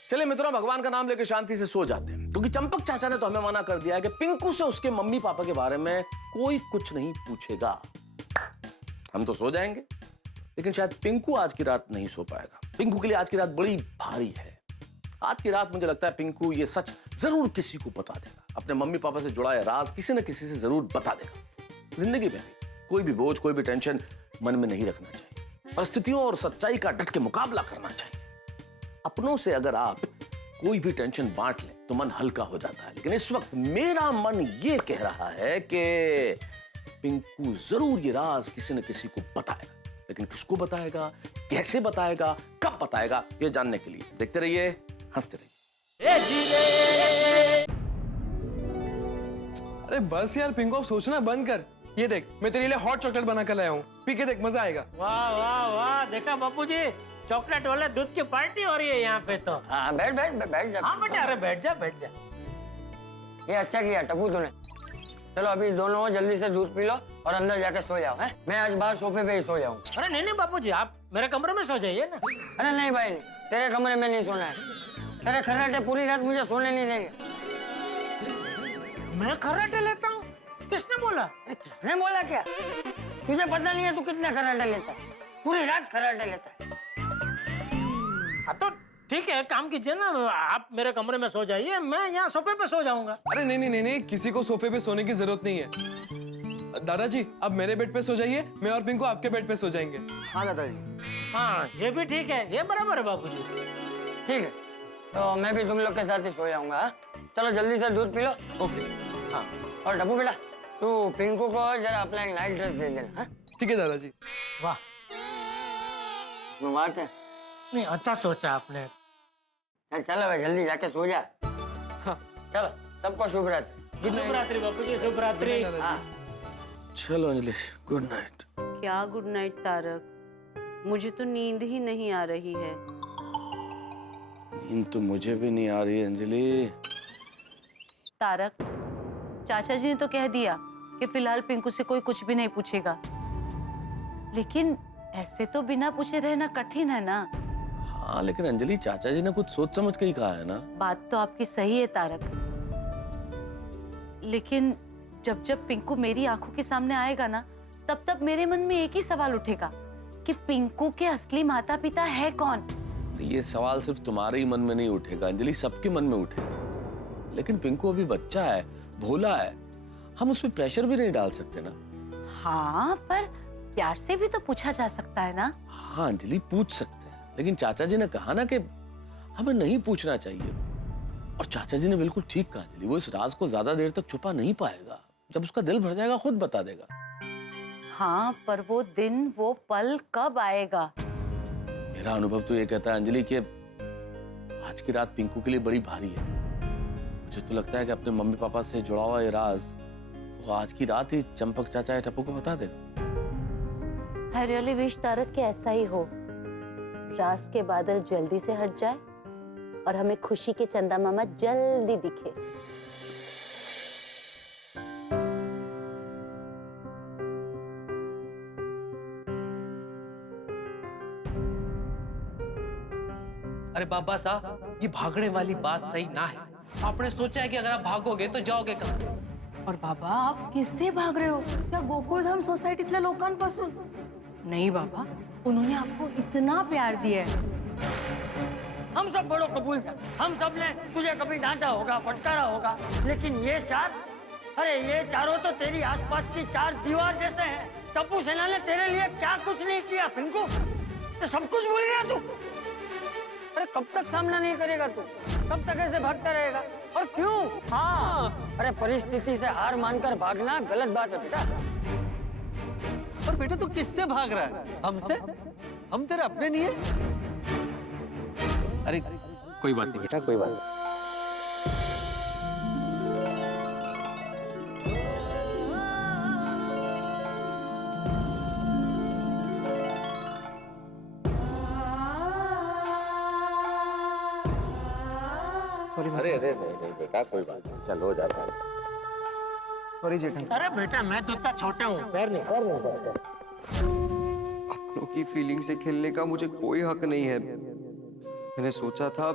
चलिए मित्रों, भगवान का नाम लेके शांति से सो जाते हैं, क्योंकि चंपक चाचा ने तो हमें मना कर दिया है कि पिंकू से उसके मम्मी पापा के बारे में कोई कुछ नहीं पूछेगा। हम तो सो जाएंगे, लेकिन शायद पिंकू आज की रात नहीं सो पाएगा। पिंकू के लिए आज की रात बड़ी भारी है। आज की रात मुझे लगता है पिंकू ये सच जरूर किसी को बता देगा। अपने मम्मी पापा से जुड़ा है राज किसी न किसी से जरूर बता देगा। जिंदगी में कोई भी बोझ, कोई भी टेंशन मन में नहीं रखना चाहिए। परिस्थितियों और सच्चाई का डट के मुकाबला करना चाहिए। अपनों से अगर आप कोई भी टेंशन बांट लें तो मन हल्का हो जाता है। लेकिन इस वक्त मेरा मन ये कह रहा है कि पिंकू जरूर ये राज किसी न किसी को बताएगा। लेकिन किसको बताएगा, कैसे बताएगा, कब बताएगा, ये जानने के लिए देखते रहिए, हंसते रहिए। अरे बस यार पिंकू, अब सोचना बंद कर। ये देख, मैं तेरे लिए हॉट चॉकलेट बना कर लाया हूँ, पी के देख, मजा आएगा। वाह वाह वाह, देखा बापूजी, चॉकलेट वाले दूध की पार्टी हो रही है यहाँ पे तो। हाँ बैठ बैठ बैठ जा। हाँ बेटा, अरे बैठ जा बैठ जा। ये अच्छा किया टप्पू तूने। चलो अभी दोनों जल्दी से दूध पी लो और अंदर जाके सो जाओ। हैं? मैं आज बाहर सोफे पे ही सो जाऊँ। अरे नहीं नहीं बापूजी, आप मेरे कमरे में सो जाइए ना। अरे नहीं भाई, तेरे कमरे में नहीं सोना है। तेरे खर्राटे पूरी रात मुझे सोने नहीं देंगे। मैं खर्राटे लेता हूँ? किसने बोला? किसने बोला क्या? तुझे पता नहीं है तू कितने खर्राटे लेता है? पूरी रात खर्राटे लेता है। हाँ तो ठीक है, काम कीजिए ना, आप मेरे कमरे में सो जाइए, मैं यहाँ सोफे पे सो जाऊंगा। अरे नहीं नहीं नहीं नहीं, किसी को सोफे पे सोने की जरूरत नहीं है। दादाजी आप मेरे बेड पे सो जाइए, मैं और पिंकू आपके बेड पे सो जाएंगे। हाँ दादाजी। हाँ ये भी ठीक है, ये बराबर है बाबूजी। ठीक है, तो मैं भी तुम लोग के साथ ही सो जाऊंगा। चलो जल्दी से दूध पी लो। ओके। हाँ, और डब्बू बेटा तू पिंकू को जरा अपना एक नाइट ड्रेस दे देना। ठीक है दादाजी। वाह, बात है। नहीं अच्छा सोचा आपने। चल चलो भाई, जल्दी जाके सो जा। हाँ। चलो सबको शुभ रात्रि। शुभ रात्रि बापूजी, शुभ रात्रि। हाँ। चलो अंजलि, गुड नाइट। क्या गुड नाइट तारक, मुझे तो नींद ही नहीं आ रही है। नींद तो मुझे भी नहीं आ रही अंजलि। तारक, चाचा जी ने तो कह दिया कि फिलहाल पिंकू से कोई कुछ भी नहीं पूछेगा, लेकिन ऐसे तो बिना पूछे रहना कठिन है ना। हाँ लेकिन अंजलि, चाचा जी ने कुछ सोच समझ के ही कहा है ना। बात तो आपकी सही है तारक, लेकिन जब जब पिंकू मेरी आंखों के सामने आएगा ना, तब तब मेरे मन में एक ही सवाल उठेगा कि पिंकू के असली माता पिता है कौन। ये सवाल सिर्फ तुम्हारे ही मन में नहीं उठेगा अंजलि, सबके मन में उठेगा। लेकिन पिंकू अभी बच्चा है, भोला है, हम उस पर प्रेशर भी नहीं डाल सकते ना। हाँ, पर प्यार से भी तो पूछा जा सकता है ना। हाँ अंजलि, पूछ सकते हैं, लेकिन चाचा जी ने कहा ना कि हमें नहीं पूछना चाहिए। और चाचा जी ने बिल्कुल ठीक कहा अंजलि, वो इस राज को ज्यादा देर तक छुपा नहीं पाएगा। जब उसका दिल भर जाएगा खुद बता देगा। हाँ, पर वो दिन, वो पल कब आएगा? मेरा अनुभव तो ये कहता है अंजलि कि आज की रात पिंकू के लिए बड़ी भारी है। मुझे तो लगता है कि अपने मम्मी पापा से जुड़ा हुआ ये राज तो आज की रात ही चंपक चाचा या टप्पू को बता देगा। आई रियली विश तारक कि ऐसा ही हो, रास के बादल जल्दी से हट जाए और हमें खुशी के चंदा मामा जल्दी दिखे। अरे बाबा साहब, ये भागने वाली बात सही ना है। आपने सोचा है कि अगर आप भागोगे तो जाओगे कहाँ? और बाबा आप किससे भाग रहे हो? त्या गोकुलधाम सोसायटीतल्या लोकांपासून? नहीं बाबा, उन्होंने आपको इतना प्यार दिया है। हम सब बड़ो कबूल थे, हम सब ने तुझे कभी डांटा होगा, फटकारा होगा, लेकिन ये चार, अरे ये चारों तो तेरी आसपास की चार दीवार जैसे हैं। टप्पू सेना ने तेरे लिए क्या कुछ नहीं किया पिंकू, तो सब कुछ भूल गया तू। अरे कब तक सामना नहीं करेगा तू? कब तक ऐसे भागता रहेगा? और क्यों? हाँ, अरे परिस्थिति से हार मानकर भागना गलत बात है बेटा। और बेटा तू किससे भाग रहा है? हमसे? हम तेरे अपने नहीं है? अरे कोई बात नहीं बेटा, कोई बात नहीं। अरे अरे नहीं बेटा, कोई बात नहीं, चल हो जाता है। सॉरी जेठा। अरे बेटा मैं तुझसे छोटा हूँ, पैर नहीं कर। अपनों की फीलिंग से खेलने का मुझे कोई हक नहीं है। मैंने सोचा था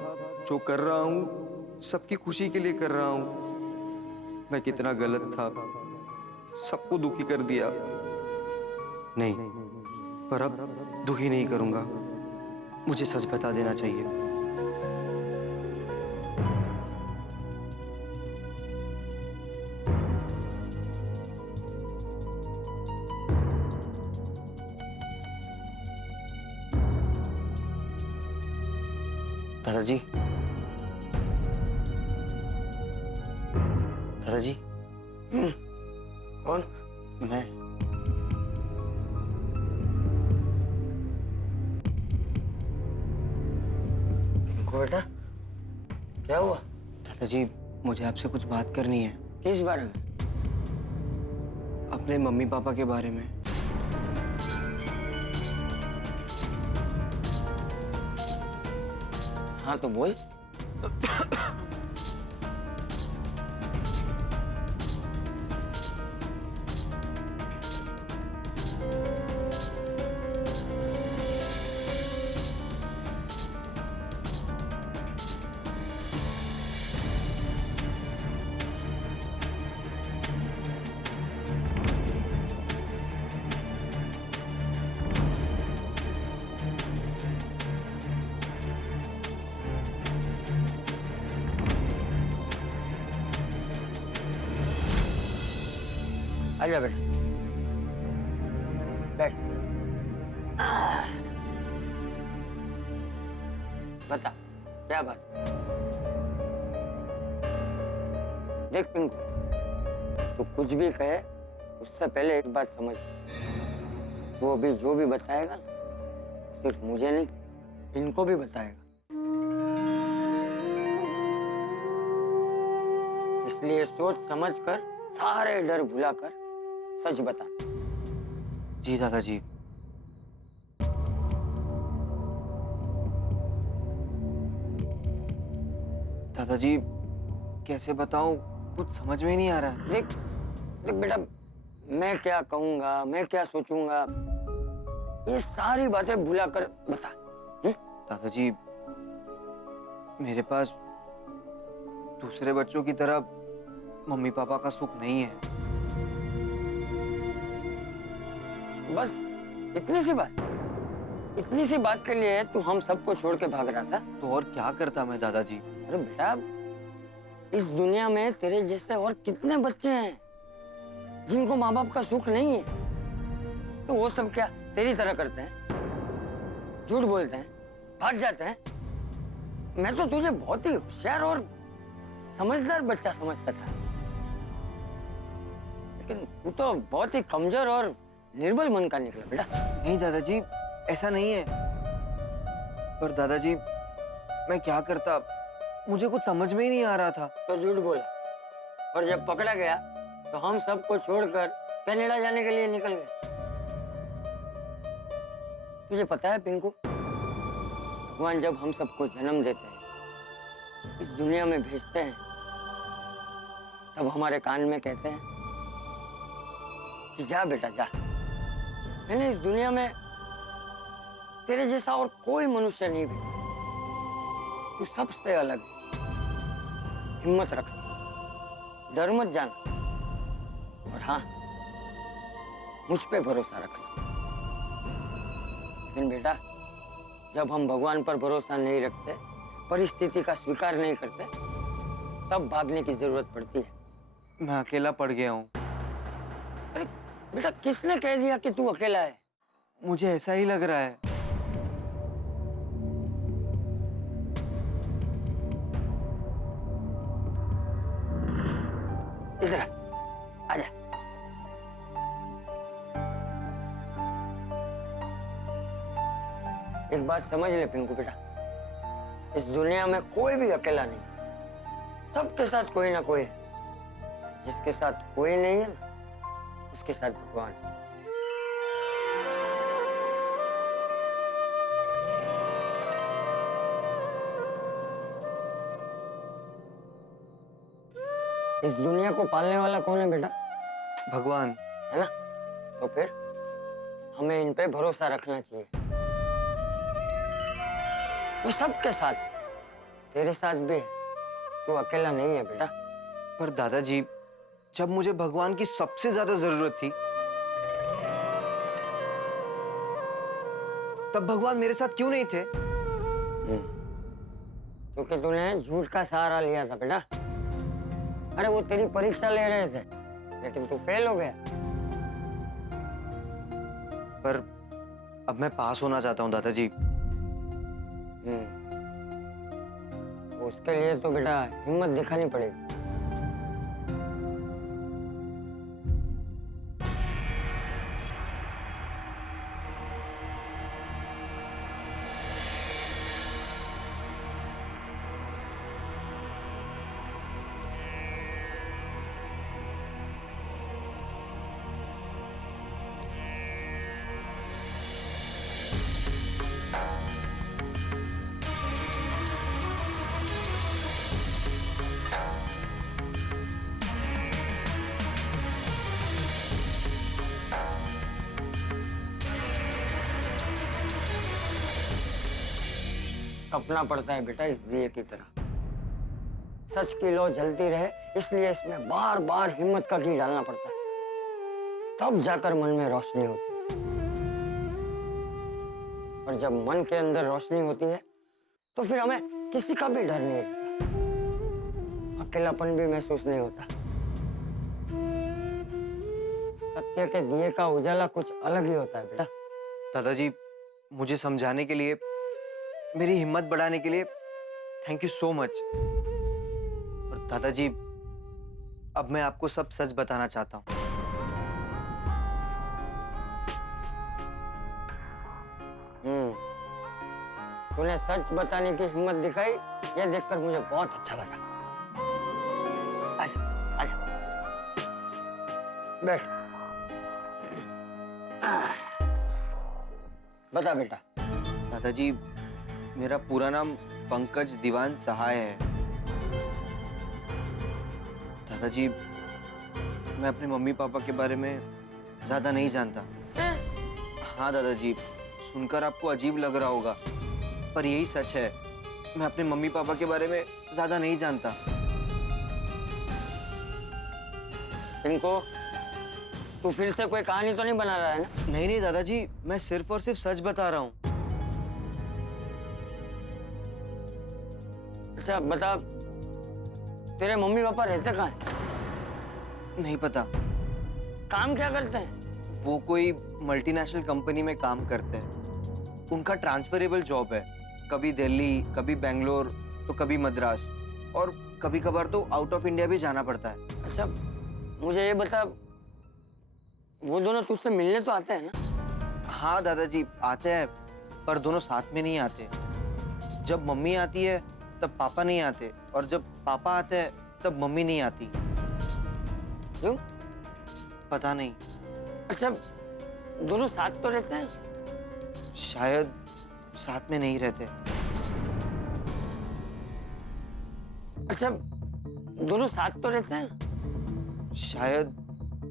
जो कर रहा हूँ सबकी खुशी के लिए कर रहा हूँ। मैं कितना गलत था, सबको दुखी कर दिया। नहीं, पर अब दुखी नहीं करूंगा। मुझे सच बता देना चाहिए। दादाजी, दादाजी। कौन? मैं। बेटा क्या हुआ? दादाजी मुझे आपसे कुछ बात करनी है। किस बारे में? अपने मम्मी पापा के बारे में। हाँ तो बोल। आजा बेटा, बैठ। बता क्या बात? देख पिंकू, तू कुछ भी कहे उससे पहले एक बात समझ। वो अभी जो भी बताएगा ना, सिर्फ मुझे नहीं इनको भी बताएगा। इसलिए सोच समझ कर, सारे डर भुलाकर सच बता। जी दादाजी। दादाजी कैसे बताऊं, कुछ समझ में नहीं आ रहा है। देख देख बेटा, मैं क्या कहूंगा, मैं क्या सोचूंगा, ये सारी बातें भुलाकर बता। दादाजी मेरे पास दूसरे बच्चों की तरह मम्मी पापा का सुख नहीं है। बस इतनी सी बात, इतनी सी बात के लिए तू हम सबको छोड़ के भाग रहा था? तो और क्या करता मैं दादाजी? अरे बेटा, इस दुनिया में तेरे जैसे और कितने बच्चे हैं जिनको माँ बाप का सुख नहीं है। तो वो सब क्या तेरी तरह करते हैं, झूठ बोलते हैं, भाग जाते हैं? मैं तो तुझे बहुत ही होशियार और समझदार बच्चा समझता था, लेकिन तू तो बहुत ही कमजोर और निर्बल मन का निकला बेटा। नहीं दादाजी, ऐसा नहीं है। पर दादाजी मैं क्या करता, मुझे कुछ समझ में ही नहीं आ रहा था। तो झूठ बोला, और जब पकड़ा गया तो हम सबको छोड़कर कनाडा जाने के लिए निकल गए। तुझे पता है पिंकू, भगवान जब हम सबको जन्म देते हैं, इस दुनिया में भेजते हैं, तब हमारे कान में कहते हैं कि जा बेटा जा। मैंने इस दुनिया में तेरे जैसा और कोई मनुष्य नहीं भेजा। तू सबसे अलग है। हिम्मत रखना, डर मत जाना, और हाँ, मुझ पे भरोसा रखना। लेकिन बेटा, जब हम भगवान पर भरोसा नहीं रखते, परिस्थिति का स्वीकार नहीं करते, तब भागने की जरूरत पड़ती है। मैं अकेला पड़ गया हूँ। अरे बेटा, किसने कह दिया कि तू अकेला है? मुझे ऐसा ही लग रहा है। इधर आजा। एक बात समझ ले पिंकू बेटा, इस दुनिया में कोई भी अकेला नहीं, सबके साथ कोई ना कोई है। जिसके साथ कोई नहीं है ना, उसके साथ भगवान है। इस दुनिया को पालने वाला कौन है बेटा? भगवान है ना? तो फिर हमें इन पे भरोसा रखना चाहिए। वो सबके साथ, तेरे साथ भी है। तू अकेला नहीं है बेटा। पर दादाजी, जब मुझे भगवान की सबसे ज्यादा जरूरत थी, तब भगवान मेरे साथ क्यों नहीं थे? क्योंकि तूने झूठ का सहारा लिया था बेटा। अरे वो तेरी परीक्षा ले रहे थे, लेकिन तू फेल हो गया। पर अब मैं पास होना चाहता हूँ दादाजी। उसके लिए तो बेटा हिम्मत दिखानी पड़ेगी। तपना पड़ता है बेटा इस दिए की तरह। सच की लौ जलती रहे, इसलिए इसमें बार बार हिम्मत का घी डालना पड़ता है, तब जाकर मन में रोशनी होती है। और जब मन के अंदर रोशनी होती है, तो फिर हमें किसी का भी डर नहीं रहता, अकेलापन भी महसूस नहीं होता। सत्य के दिए का उजाला कुछ अलग ही होता है बेटा। दादाजी, मुझे समझाने के लिए, मेरी हिम्मत बढ़ाने के लिए थैंक यू सो मच। और दादाजी, अब मैं आपको सब सच बताना चाहता हूँ। तूने सच बताने की हिम्मत दिखाई, ये देखकर मुझे बहुत अच्छा लगा। आजा, आजा, बैठ। बता बेटा। दादाजी, मेरा पूरा नाम पंकज दीवान सहाय है। दादाजी, मैं अपने मम्मी पापा के बारे में ज्यादा नहीं जानता। हाँ दादाजी, सुनकर आपको अजीब लग रहा होगा, पर यही सच है। मैं अपने मम्मी पापा के बारे में ज्यादा नहीं जानता। इनको तू फिर से कोई कहानी तो नहीं बना रहा है ना? नहीं नहीं दादाजी, मैं सिर्फ और सिर्फ सच बता रहा हूँ। अच्छा बता, तेरे मम्मी पापा रहते कहाँ हैं? नहीं पता। काम क्या करते हैं? वो कोई मल्टीनेशनल कंपनी में काम करते हैं। उनका ट्रांसफरेबल जॉब है, कभी दिल्ली, कभी बेंगलोर, तो कभी मद्रास, और कभी कभार तो आउट ऑफ इंडिया भी जाना पड़ता है। अच्छा मुझे ये बता, वो दोनों तुझसे मिलने तो आते हैं ना? हाँ दादाजी, आते हैं, पर दोनों साथ में नहीं आते। जब मम्मी आती है तब पापा नहीं आते, और जब पापा आते हैं तब मम्मी नहीं आती। क्यों? पता नहीं। अच्छा, दोनों साथ तो रहते हैं? शायद साथ में नहीं रहते। अच्छा, दोनों साथ तो रहते हैं? शायद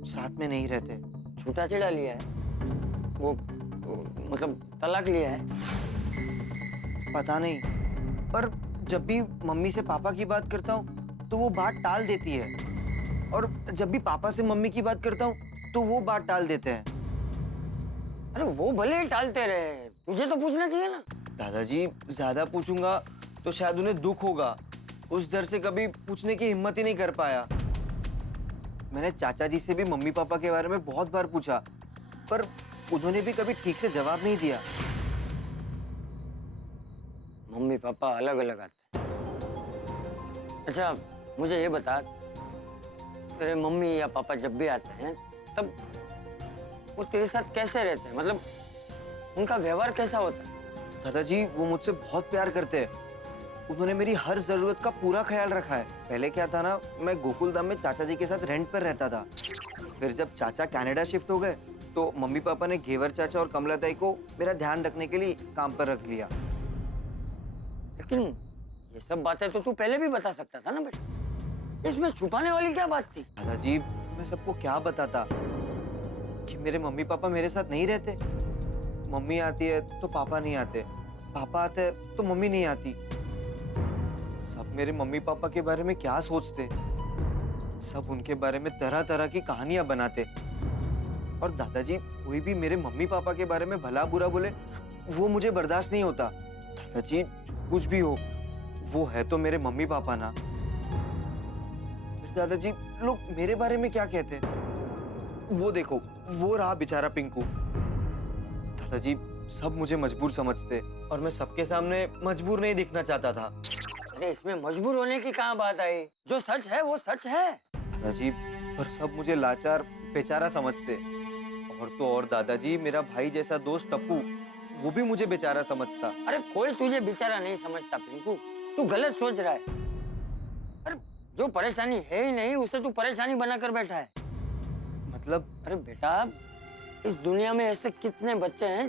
साथ में नहीं रहते। छूटा छेड़ा लिया है? वो मतलब तलाक लिया है? पता नहीं, पर जब भी मम्मी से पापा की बात करता हूँ तो वो बात टाल देती है, और जब भी पापा से मम्मी की बात करता हूँ तो वो बात टाल देते हैं। अरे वो भले ही टालते रहे, तुझे तो पूछना चाहिए ना। दादाजी, ज्यादा पूछूंगा तो शायद उन्हें दुख होगा, उस डर से कभी पूछने की हिम्मत ही नहीं कर पाया। मैंने चाचा जी से भी मम्मी पापा के बारे में बहुत बार पूछा, पर उन्होंने भी कभी ठीक से जवाब नहीं दिया। मम्मी पापा अलग अलग आते हैं। अच्छा, मुझे ये बता, तेरे मम्मी या पापा जब भी आते हैं तब वो तेरे साथ कैसे रहते हैं? मतलब उनका व्यवहार कैसा होता है? दादाजी, वो मुझसे बहुत प्यार करते हैं। उन्होंने मेरी हर जरूरत का पूरा ख्याल रखा है। पहले क्या था ना, मैं गोकुलधाम में चाचा जी के साथ रेंट पर रहता था। फिर जब चाचा कनाडा शिफ्ट हो गए तो मम्मी पापा ने घेवर चाचा और कमला ताई को मेरा ध्यान रखने के लिए काम पर रख लिया। लेकिन ये सब बातें तो तू पहले भी बता सकता था ना बेटा, इसमें छुपाने वाली क्या बात थी? दादाजी, मैं सबको क्या बताता कि मेरे मम्मी पापा मेरे साथ नहीं रहते। मम्मी आती है तो पापा नहीं आते, पापा आते हैं तो मम्मी नहीं आती। सब मेरे मम्मी पापा के बारे में क्या सोचते, सब उनके बारे में तरह तरह की कहानियां बनाते। और दादाजी, कोई भी मेरे मम्मी पापा के बारे में भला बुरा बोले वो मुझे बर्दाश्त नहीं होता। दादाजी, कुछ भी हो, वो है तो मेरे मम्मी पापा ना। दादाजी, लोग मेरे बारे में क्या कहते? वो देखो, वो रहा बेचारा पिंकू। दादाजी, सब मुझे मजबूर समझते, और मैं सबके सामने मजबूर नहीं दिखना चाहता था। अरे इसमें मजबूर होने की कहाँ बात आई? जो सच है वो सच है। दादाजी, पर सब मुझे लाचार बेचारा समझते। और तो और दादाजी, मेरा भाई जैसा दोस्त टप्पू, वो भी मुझे बेचारा समझता। अरे कोई तुझे बेचारा नहीं समझता पिंकू, तू गलत सोच रहा है। अरे जो परेशानी है ही नहीं उसे तू परेशानी बनाकर बैठा है। मतलब? अरे बेटा, इस दुनिया में ऐसे कितने बच्चे हैं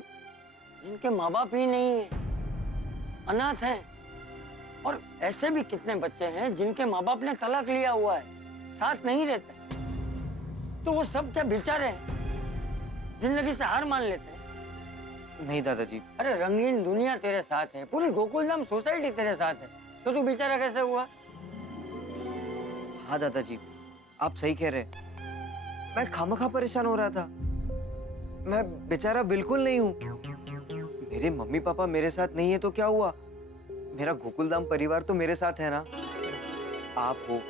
जिनके माँ बाप ही नहीं है, अनाथ हैं। और ऐसे भी कितने बच्चे हैं जिनके माँ बाप ने तलाक लिया हुआ है, साथ नहीं रहते। तो वो सब क्या बेचारे हैं, जिंदगी से हार मान लेते हैं? नहीं दादाजी। अरे रंगीन दुनिया तेरे साथ है, पूरी गोकुलधाम सोसाइटी तेरे साथ है, तो तू बेचारा कैसे हुआ? हाँ दादाजी, आप सही कह रहे। मैं खामखा परेशान हो रहा था। मैं बेचारा बिल्कुल नहीं हूँ। मेरे मम्मी पापा मेरे साथ नहीं है तो क्या हुआ, मेरा गोकुलधाम परिवार तो मेरे साथ है ना। आप हो,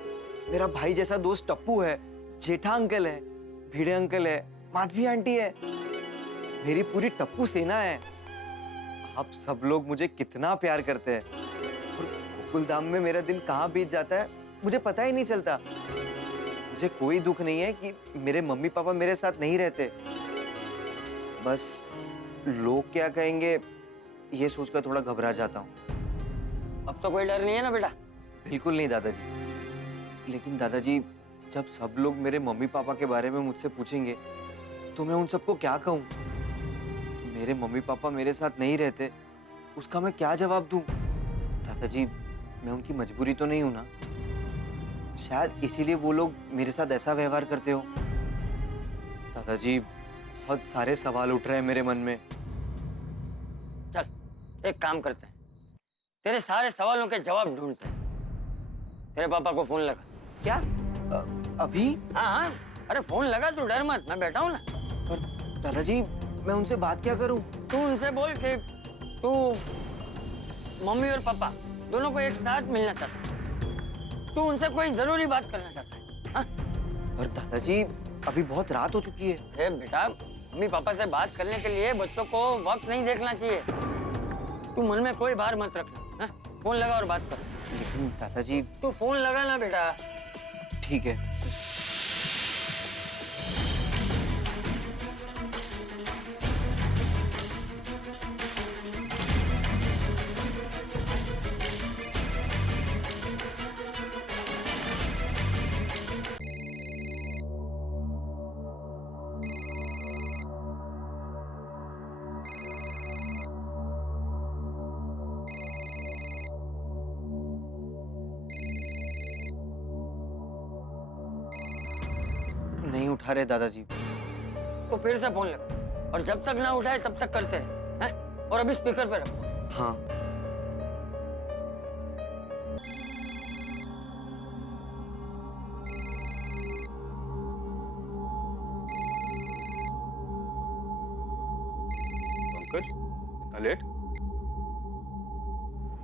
मेरा भाई जैसा दोस्त टप्पू है, जेठा अंकल है, भिड़े अंकल है, माधवी आंटी है, मेरी पूरी टप्पू सेना है। आप सब लोग मुझे कितना प्यार करते हैं, और गोकुलधाम में मेरा दिन कहाँ बीत जाता है मुझे पता ही नहीं चलता। मुझे कोई दुख नहीं है कि मेरे मम्मी पापा मेरे साथ नहीं रहते। बस लोग क्या कहेंगे ये सोचकर थोड़ा घबरा जाता हूँ। अब तो कोई डर नहीं है ना बेटा? बिल्कुल नहीं दादाजी। लेकिन दादाजी, जब सब लोग मेरे मम्मी पापा के बारे में मुझसे पूछेंगे तो मैं उन सबको क्या कहूँ? मेरे मम्मी पापा मेरे साथ नहीं रहते, उसका मैं क्या जवाब दूँ? दादाजी, मैं उनकी मजबूरी तो नहीं हूं ना, शायद इसीलिए वो लोग मेरे साथ ऐसा व्यवहार करते हो। दादाजी, बहुत सारे सवाल उठ रहे हैं मेरे मन में। चल एक काम करते हैं, तेरे सारे सवालों के जवाब ढूंढते हैं। तेरे पापा को फोन लगा। क्या? अभी? हाँ हाँ, अरे फोन लगा, तू डर मत, मैं बैठा हूँ ना। पर दादाजी, मैं उनसे बात क्या करूं? तू उनसे बोल कि तू मम्मी और पापा दोनों को एक साथ मिलना चाहता है, तू उनसे कोई जरूरी बात करना चाहता है। हाँ? पर दादाजी, अभी बहुत रात हो चुकी है। अरे बेटा, मम्मी पापा से बात करने के लिए बच्चों को वक्त नहीं देखना चाहिए। तू मन में कोई भार मत रखना। हाँ? फोन लगा और बात कर। लेकिन दादाजी। तू फोन लगा ना बेटा। ठीक है। अरे दादाजी। तो फिर से फोन लगा और जब तक ना उठाए तब तक करते रहे हैं? और अभी स्पीकर पे रखो। हाँ। पंकज, इतना लेट?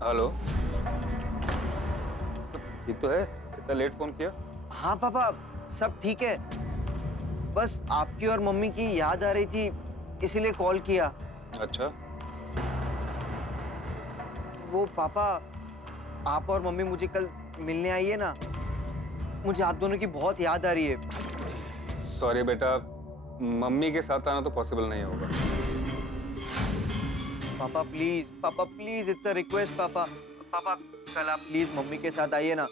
हेलो, सब ठीक तो है? इतना लेट फोन किया? हाँ पापा, सब ठीक है। बस आपकी और मम्मी की याद आ रही थी, इसीलिए कॉल किया। अच्छा। वो पापा, आप और मम्मी मुझे कल मिलने आई है ना, मुझे आप दोनों की बहुत याद आ रही है। सॉरी बेटा, मम्मी के साथ आना तो पॉसिबल नहीं होगा। पापा प्लीज, इट्स अ रिक्वेस्ट पापा। पापा कल आप प्लीज मम्मी के साथ आइए ना,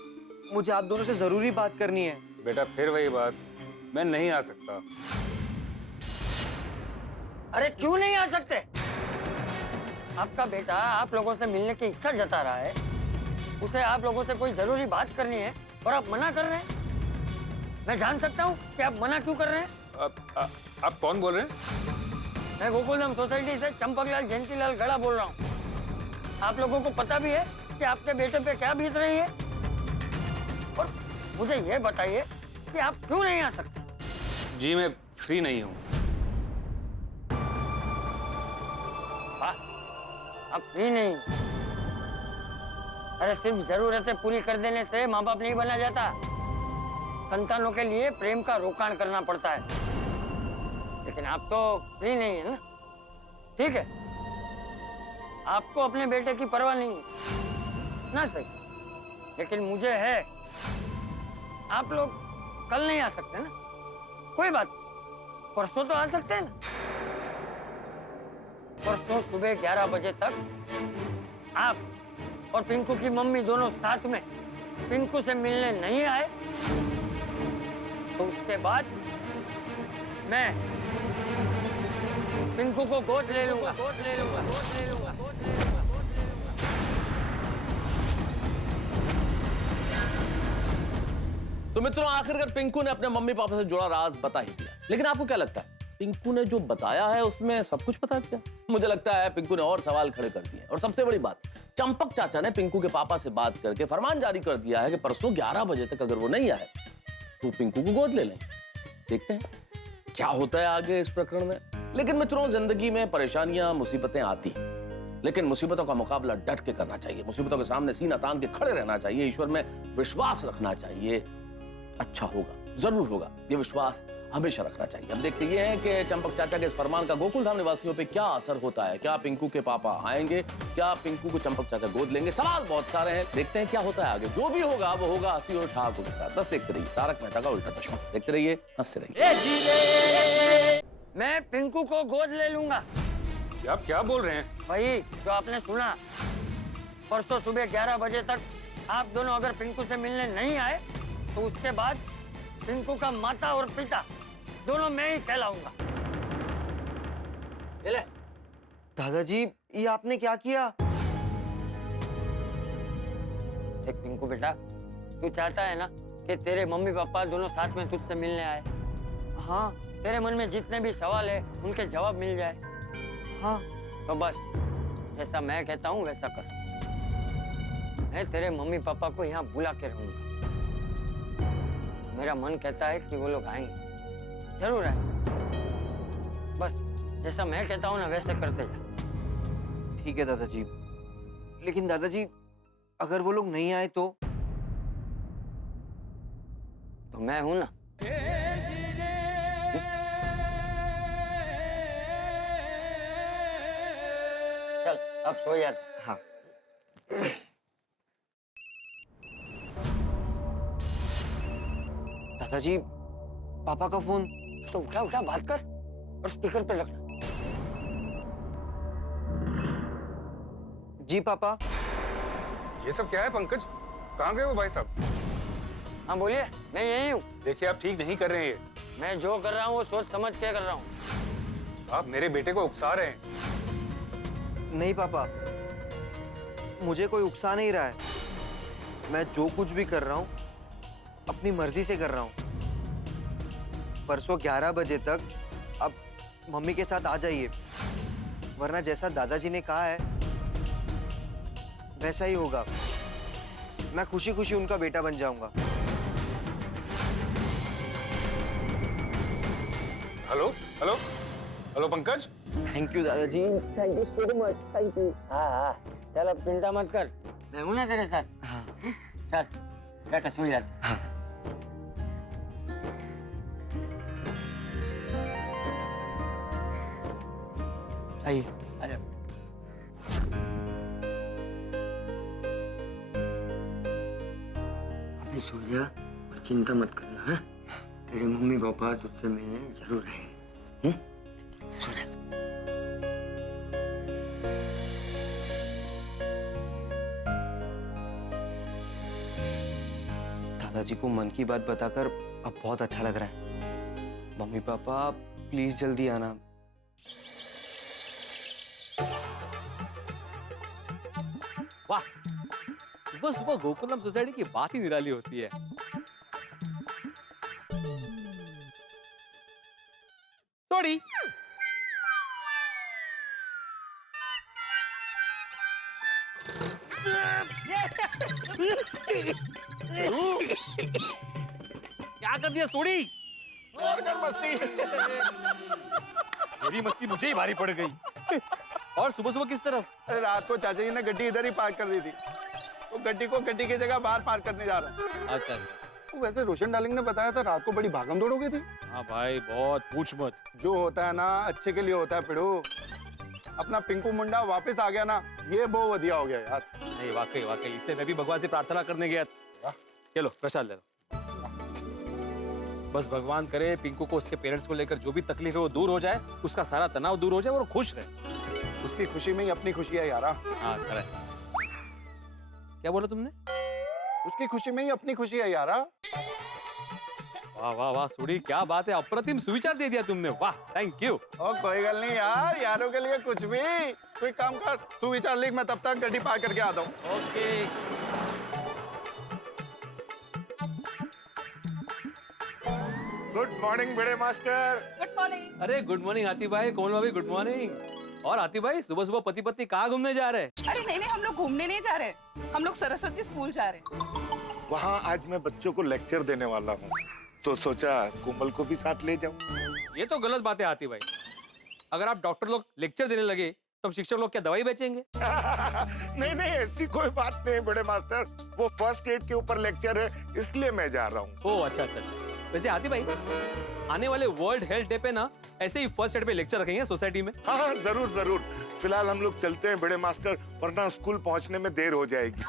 मुझे आप दोनों से जरूरी बात करनी है। बेटा फिर वही बात, मैं नहीं आ सकता। अरे क्यों नहीं आ सकते? आपका बेटा आप लोगों से मिलने की इच्छा जता रहा है, उसे आप लोगों से कोई जरूरी बात करनी है और आप मना कर रहे हैं। मैं जान सकता हूँ कि आप मना क्यों कर रहे हैं? आप कौन बोल रहे हैं? मैं गोकुलधाम सोसाइटी से चंपकलाल जयंतीलाल गड़ा बोल रहा हूँ। आप लोगों को पता भी है कि आपके बेटे पे क्या बीत रही है, और मुझे ये बताइए कि आप क्यों नहीं आ सकते? जी मैं फ्री नहीं हूँ। आप फ्री नहीं? अरे सिर्फ जरूरतें पूरी कर देने से माँ बाप नहीं बना जाता। संतानों के लिए प्रेम का रोकाण करना पड़ता है। लेकिन आप तो फ्री नहीं है ना? ठीक है, आपको अपने बेटे की परवाह नहीं है ना? सही, लेकिन मुझे है। आप लोग कल नहीं आ सकते ना? कोई बात, परसों तो आ सकते हैं ना? परसों सुबह 11 बजे तक आप और पिंकू की मम्मी दोनों साथ में पिंकू से मिलने नहीं आए तो उसके बाद मैं पिंकू को गोद ले लूंगा। तो मित्रों, आखिरकार पिंकू ने अपने मम्मी पापा से जुड़ा राज बता ही दिया। लेकिन आपको क्या लगता है, पिंकू ने जो बताया है उसमें सब कुछ बता दिया? मुझे लगता है पिंकू ने और सवाल खड़े कर दिए। और सबसे बड़ी बात, चंपक चाचा ने पिंकू के पापा से बात करके फरमान जारी कर दिया है कि परसों 11 बजे तक अगर वो नहीं आए तो पिंकू को गोद ले लें। देखते हैं क्या होता है आगे इस प्रकरण में। लेकिन मित्रों, जिंदगी में परेशानियां, मुसीबतें आती हैं, लेकिन मुसीबतों का मुकाबला डट के करना चाहिए। मुसीबतों के सामने सीना तान के खड़े रहना चाहिए। ईश्वर में विश्वास रखना चाहिए। अच्छा होगा, जरूर होगा, ये विश्वास हमेशा रखना चाहिए। अब देखते ये हैं कि चंपक चाचा के इस फरमान का गोकुलधाम निवासियों पे क्या असर होता है। क्या पिंकू के पापा आएंगे? क्या पिंकू को चंपक चाचा गोद लेंगे? सवाल बहुत सारे हैं, देखते हैं क्या होता है आगे। जो भी होगा वो होगा हंसी और ठाकुर के साथ। बस देखते रहिए तारक मेहता का उल्टा चश्मा। देखते रहिए, हंसते रहिए। मैं पिंकू को गोद ले लूंगा। आप क्या बोल रहे हैं? वही जो आपने सुना। परसों सुबह 11 बजे तक आप दोनों अगर पिंकू से मिलने नहीं आए तो उसके बाद पिंकू का माता और पिता दोनों मैं ही कहलाऊंगा। ले। दादाजी, ये आपने क्या किया? देख पिंकू बेटा, तू चाहता है ना कि तेरे मम्मी पापा दोनों साथ में तुझसे मिलने आए? हाँ। तेरे मन में जितने भी सवाल है उनके जवाब मिल जाए? हाँ। तो बस जैसा मैं कहता हूँ वैसा कर। मैं तेरे मम्मी पापा को यहाँ बुला के रहूंगा। मेरा मन कहता है कि वो लोग आएंगे, जरूर आए। बस जैसा मैं कहता हूँ ना वैसे करते जा। ठीक है दादाजी, लेकिन दादाजी अगर वो लोग नहीं आए तो मैं हूं ना। चल अब सो जा। हाँ। दादाजी, पापा का फोन। तो उठा उठा बात कर और स्पीकर पे रखना। जी पापा। ये सब क्या है पंकज? कहाँ गए वो भाई साहब? हाँ बोलिए, मैं यही हूँ। देखिए आप ठीक नहीं कर रहे हैं ये। मैं जो कर रहा हूँ वो सोच समझ के कर रहा हूँ। आप मेरे बेटे को उकसा रहे हैं। नहीं पापा, मुझे कोई उकसा नहीं रहा है। मैं जो कुछ भी कर रहा हूँ अपनी मर्जी से कर रहा हूँ। परसों 11 बजे तक आप मम्मी के साथ आ जाइए, वरना जैसा दादाजी ने कहा है वैसा ही होगा। मैं खुशी खुशी उनका बेटा बन जाऊंगा। Hello hello hello Pankaj. Thank you दादाजी, thank you so much, thank you. हाँ, चल अब चिंता मत कर, मैं हूं ना तेरे साथ। हाँ। चल बेटा सो जा। हाँ। आइए। आजा। अभी सो जा और चिंता मत करना। हाँ? तेरे मम्मी पापा तुझसे मिलने जरूर आएंगे। सो जा। दादाजी को मन की बात बताकर अब बहुत अच्छा लग रहा है। मम्मी पापा प्लीज जल्दी आना। वाह, सुबह सुबह गोकुलम सोसाइटी की बात ही निराली होती है। सॉरी। क्या कर दिया सोड़ी? और कर मस्ती। मेरी मस्ती मुझे ही भारी पड़ गई। और सुबह सुबह किस तरफ? अरे रात को चाचा जी ने गड्डी इधर ही पार्क कर दी थी, तो गड्डी को गड्डी की जगह बाहर पार्क करने जा रहा। अच्छा। तो वैसे रोशन डार्लिंग ने बताया था रात को बड़ी भागम दौड़ हो गई थी। हाँ भाई, बहुत पूछ मत। जो होता है ना अच्छे के लिए होता है पिड़ू। अपना पिंकू मुंडा वापस आ गया ना, ये बहुत बढ़िया हो गया यार। नहीं वाकई वाकई, इसलिए मैं भी भगवान से प्रार्थना करने गया। चलो प्रसाद ले लो। बस भगवान करे पिंकू को उसके पेरेंट्स को लेकर जो भी तकलीफ है वो दूर हो जाए, उसका सारा तनाव दूर हो जाए और वो खुश रहे। उसकी खुशी में ही अपनी खुशी है यारा। हाँ करेक्ट। क्या बोला तुमने? उसकी खुशी में ही अपनी खुशी है यारा। वाह वाह वाह सूरी, क्या बात है, अप्रतिम सुविचार दे दिया तुमने। वाह, थैंक यू। ओ कोई गल नहीं यार, यारों के लिए कुछ भी। कोई काम कर, तू विचार लिख, मैं तब तक गड्डी पार करके आता हूँ। ओके। गुड मॉर्निंग बड़े मास्टर। Good morning. अरे गुड मॉर्निंग हाथी भाई, कोमल भाभी गुड मॉर्निंग। और हाथी भाई सुबह सुबह पति पत्नी कहाँ घूमने जा रहे हैं? अरे नहीं, हम लोग घूमने नहीं जा रहे, हम लोग सरस्वती स्कूल जा रहे हैं। वहाँ आज मैं बच्चों को लेक्चर देने वाला हूँ, तो सोचा कोमल को भी साथ ले जाऊँ। ये तो गलत बात है हाथी भाई। अगर आप डॉक्टर लोग लेक्चर देने लगे तो शिक्षक लोग क्या दवाई बेचेंगे? नहीं नहीं, ऐसी कोई बात नहीं बड़े मास्टर, वो फर्स्ट एड के ऊपर लेक्चर है, इसलिए मैं जा रहा हूँ। ओह अच्छा अच्छा। वैसे हाथी भाई, आने वाले वर्ल्ड हेल्थ डे पे ना ऐसे ही फर्स्ट एड पे लेक्चर रखेंगे सोसाइटी में। हाँ जरूर जरूर। फिलहाल हम लोग चलते हैं बड़े मास्टर, वरना स्कूल पहुँचने में देर हो जाएगी।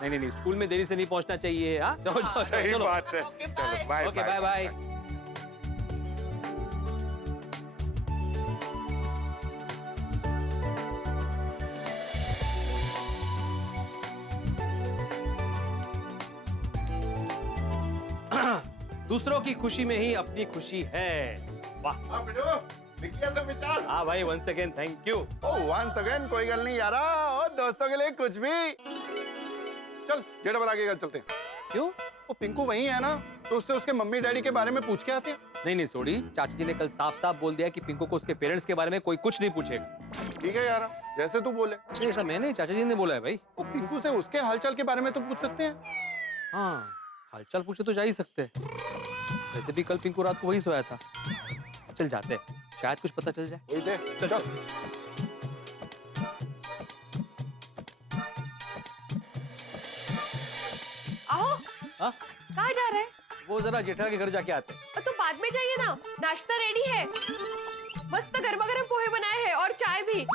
नहीं नहीं, स्कूल में देरी से नहीं पहुंचना चाहिए। हाँ चलो चलो। सही चलो। बात है। चलो बाय ओके बाय बाय। दूसरों की खुशी में ही अपनी खुशी है। वाह। हाँ भाई, once again thank you. Once again कोई गल नहीं यारा, और दोस्तों के लिए कुछ भी। चल जेड़ा पर आगे चलते हैं। क्यों? वो पिंकू वही है ना, तो उससे उसके मम्मी डैडी के बारे में पूछ के आते हैं। नहीं नहीं सोडी, चाची जी ने कल साफ साफ बोल दिया कि पिंकू को उसके पेरेंट्स के बारे में कोई कुछ नहीं पूछेगा। ठीक है यारा, जैसे तू बोले। ऐसा मैंने, चाचा जी ने बोला है भाई। वो पिंकू से उसके हालचाल के बारे में तो पूछ सकते हैं। हाँ, हालचाल पूछे तो जा ही सकते हैं। वैसे भी कल पिंकू रात को वही सोया था। चल जाते हैं, शायद कुछ पता चल जाए। वही दे, चल, चल। आओ। हाँ? कहाँ जा रहे हैं? वो जरा जेठा के घर जाके आते हैं। तो बाद में जाइए ना, नाश्ता रेडी है। मस्त गर्मा गर्म पोहे बनाए हैं और चाय भी।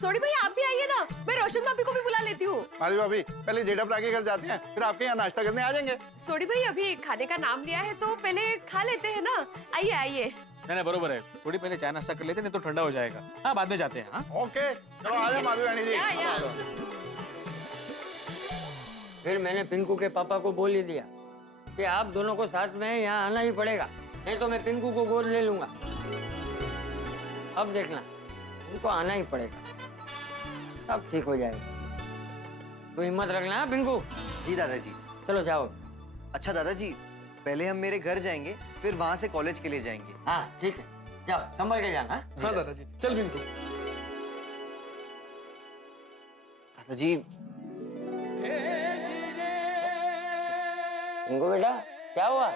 सोडी भाई आप भी आइए ना, मैं रोशन भाभी को भी बुला लेती हूँ। माधवी भाभी, पहले जेठा भरा के घर जाते हैं, फिर आपके यहाँ नाश्ता करने आ जाएंगे। सोडी भाई अभी खाने का नाम लिया है तो पहले खा लेते हैं ना। आइए आइए। नहीं बरोबर है, थोड़ी पहले चाय नाश्ता कर लेते, नहीं तो ठंडा हो जाएगा। हाँ बाद में जाते हैं। हाँ ओके चलो आ जाओ माधवी रानी जी। फिर मैंने पिंकू के पापा को बोल ही दिया कि आप दोनों को साथ में यहाँ आना ही पड़ेगा, नहीं तो मैं पिंकू को गोद ले लूंगा। अब देखना, उनको आना ही पड़ेगा, सब ठीक हो जाएगा। तो हिम्मत रखना है पिंकू। जी दादाजी। चलो जाओ। अच्छा दादाजी, पहले हम मेरे घर जाएंगे, फिर वहां से कॉलेज के लिए जाएंगे। हाँ ठीक है, जाओ संभल के जाना। हाँ दादाजी, चल पिंकू। दादाजी पिंकू बेटा क्या हुआ?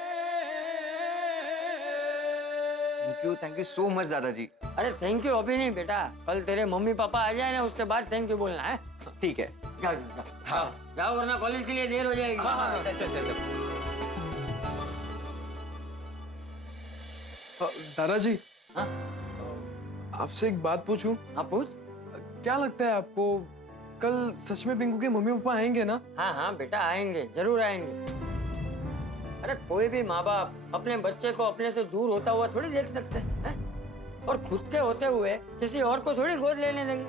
थैंक यू सो मच दादाजी। अरे थैंक यू अभी नहीं बेटा, कल तेरे मम्मी पापा आ जाए ना, उसके बाद थैंक यू बोलना है। ठीक है, जाओ जाओ हाँ जाओ, वरना कॉलेज के लिए देर हो जाएगी। हाँ चल चल चल। दादाजी, हाँ आपसे एक बात पूछूं? हाँ पूछ। क्या लगता है आपको, कल सच में पिंकू के मम्मी पापा आएंगे ना? हाँ हाँ बेटा आएंगे, जरूर आएंगे। अरे कोई भी माँ बाप अपने बच्चे को अपने से दूर होता हुआ थोड़ी देख सकते हैं, और खुद के होते हुए किसी और को थोड़ी गोद लेने देंगे।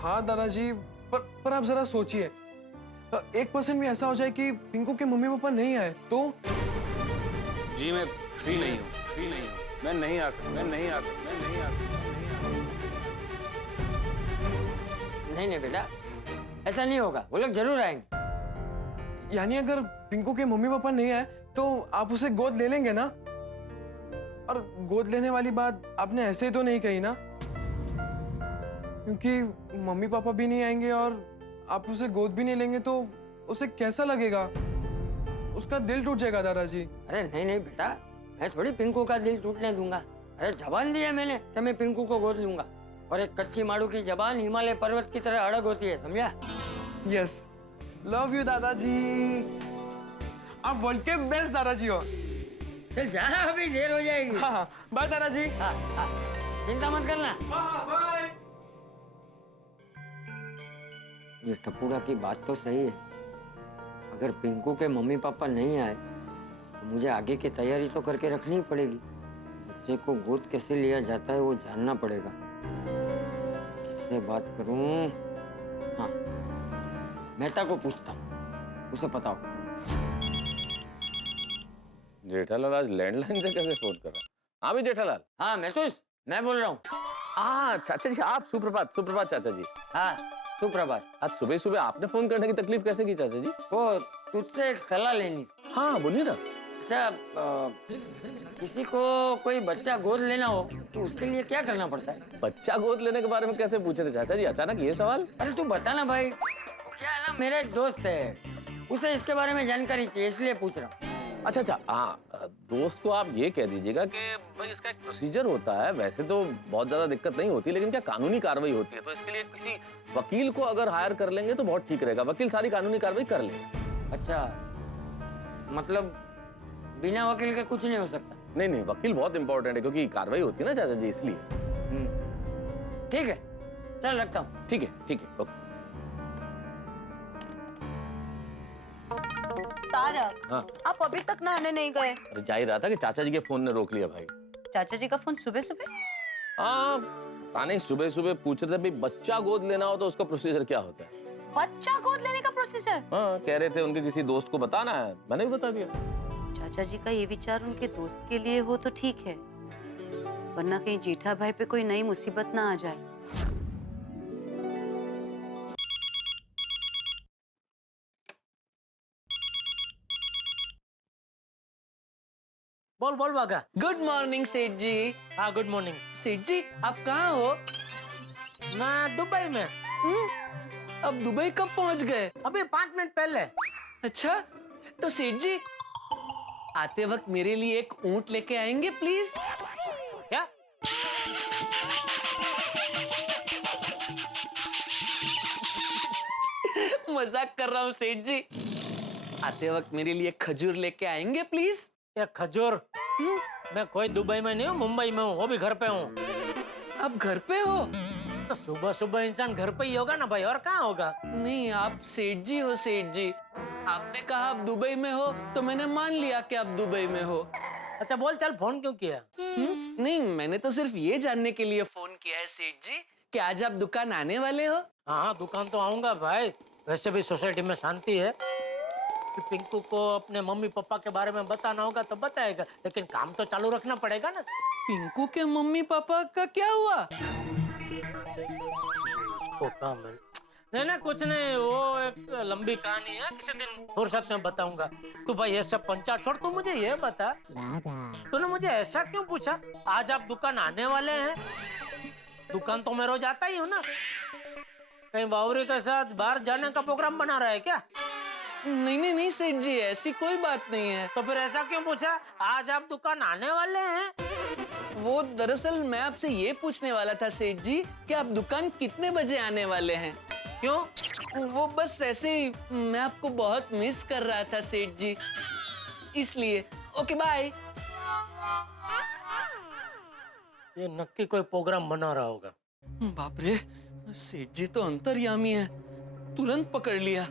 हाँ दादाजी, पर आप जरा सोचिए, 1% भी ऐसा हो जाए कि पिंकू के मम्मी पापा नहीं आए तो? जी मैं फ्री नहीं हूँ, मैं नहीं आ सकता। नहीं बेटा, ऐसा नहीं होगा, वो लोग जरूर आएंगे। यानी अगर पिंकू के मम्मी पापा नहीं आए तो आप उसे गोद ले लेंगे ना? और गोद लेने वाली बात आपने ऐसे ही तो नहीं कही ना? क्योंकि मम्मी पापा भी नहीं आएंगे और आप उसे गोद भी नहीं लेंगे तो उसे कैसा लगेगा? उसका दिल टूट जाएगा दादाजी। अरे नहीं बेटा, मैं थोड़ी पिंकू का दिल टूटने दूंगा। अरे जबान दी है मैंने कि मैं पिंकू को गोद लूंगा, और एक कच्ची माड़ू की जबान हिमालय पर्वत की तरह अड़ग होती है, समझा? यस, लव यू दादाजी, आप वर्ल्ड के बेस्ट दादाजी हो। चल जाना, अभी देर हो जाएगी। हाँ बाय दादाजी। हाँ चिंता मत करना। बाय। ये टपूरा की बात तो सही है, अगर पिंकू के मम्मी पापा नहीं आए तो मुझे आगे की तैयारी तो करके रखनी ही पड़ेगी। बच्चे को गोद कैसे लिया जाता है वो जानना पड़ेगा। किससे बात करूं? हाँ मेहता को पूछता हूँ, उसे पता हो। जेठालाल आज लैंडलाइन से कैसे फोन कर रहा है? हाँ भी जेठालाल। हाँ मैं बोल रहा हूँ। हाँ चाचा जी, आप सुप्रभात चाचा जी। हाँ सुप्रभात। आज सुबह सुबह आपने फोन करने की तकलीफ कैसे की चाचा जी? वो तुझसे एक सलाह लेनी। हाँ बोलिए ना। अच्छा, किसी को कोई बच्चा गोद लेना हो तो उसके लिए क्या करना पड़ता है? बच्चा गोद लेने के बारे में कैसे पूछे थे चाचा जी, अचानक ये सवाल? अरे तू बता ना भाई, क्या है ना, मेरा एक दोस्त है, उसे इसके बारे में जानकारी चाहिए, इसलिए पूछ रहा हूँ। अच्छा हाँ, दोस्त को आप ये कह दीजिएगा कि भाई इसका एक प्रोसीजर होता है, वैसे तो बहुत ज्यादा दिक्कत नहीं होती, लेकिन क्या कानूनी कार्रवाई होती है, तो इसके लिए किसी वकील को अगर हायर कर लेंगे तो बहुत ठीक रहेगा। वकील सारी कानूनी कार्रवाई कर ले। अच्छा, मतलब बिना वकील के कुछ नहीं हो सकता? नहीं, वकील बहुत इंपॉर्टेंट है, क्योंकि कार्रवाई होती है ना चाचा जी, इसलिए। ठीक है, चल रखता हूँ। ठीक है ओके। तारक, हाँ। आप अभी तक नहाने नहीं गए? अरे जा ही रहा था कि चाचा जी के फोन ने रोक लिया भाई। चाचा जी का फोन सुबह सुबह? हाँ पता नहीं, सुबह सुबह पूछ रहे थे भाई बच्चा गोद लेना हो तो उसका प्रोसीजर क्या होता है। बच्चा गोद लेने का प्रोसीजर? हाँ कह रहे थे उनके किसी दोस्त को बताना है, मैंने भी बता दिया। चाचा जी का ये विचार उनके दोस्त के लिए हो तो ठीक है, वरना कहीं जेठा भाई पे कोई नई मुसीबत ना आ जाए। बोल बागा। गुड मॉर्निंग सेठ जी। हाँ गुड मॉर्निंग। सेठ जी आप कहाँ हो? मैं दुबई में। अब दुबई कब पहुंच गए? अभी 5 मिनट पहले। अच्छा, तो सेठ जी आते वक्त मेरे लिए एक ऊंट लेके आएंगे प्लीज? क्या? मजाक कर रहा हूँ सेठ जी। आते वक्त मेरे लिए खजूर लेके आएंगे प्लीज? ये खजूर? मैं कोई दुबई में नहीं हूँ, मुंबई में हूँ, वो भी घर पे हूँ। आप घर पे हो? तो सुबह सुबह इंसान घर पे ही होगा ना भाई, और कहाँ होगा? नहीं, आप सेठ जी हो सेठ जी। आपने कहा आप दुबई में हो तो मैंने मान लिया कि आप दुबई में हो। अच्छा बोल, चल फोन क्यों किया? नहीं, मैंने तो सिर्फ ये जानने के लिए फोन किया है सेठ जी कि आज आप दुकान आने वाले हो। हाँ दुकान तो आऊंगा भाई, वैसे भी सोसाइटी में शांति है। कि पिंकू को अपने मम्मी पापा के बारे में बताना होगा तो बताएगा, लेकिन काम तो चालू रखना पड़ेगा ना। पिंकू के मम्मी पापा का क्या हुआ? वो काम है, नहीं ना कुछ नहीं, वो एक लंबी कहानी है, किसी दिन फुर्सत में बताऊंगा। तू भाई ये सब पंचा छोड़, तू मुझे ये बता, तूने मुझे ऐसा क्यों पूछा? आज आप दुकान आने वाले हैं? दुकान तो मैं रोज आता ही हूँ ना। कहीं बावरी के साथ बाहर जाने का प्रोग्राम बना रहा है क्या? नहीं नहीं नहीं सेठ जी, ऐसी कोई बात नहीं है। तो फिर ऐसा क्यों पूछा? आज आप दुकान आने वाले हैं? वो दरअसल मैं आपसे ये पूछने वाला था सेठ जी कि आप दुकान कितने बजे आने वाले हैं? क्यों? वो बस ऐसे ही, मैं आपको बहुत मिस कर रहा था सेठ जी, इसलिए। Okay bye. ये नक्की कोई प्रोग्राम बना रहा होगा। बाप रे, सेठ जी तो अंतर्यामी है, तुरंत पकड़ लिया।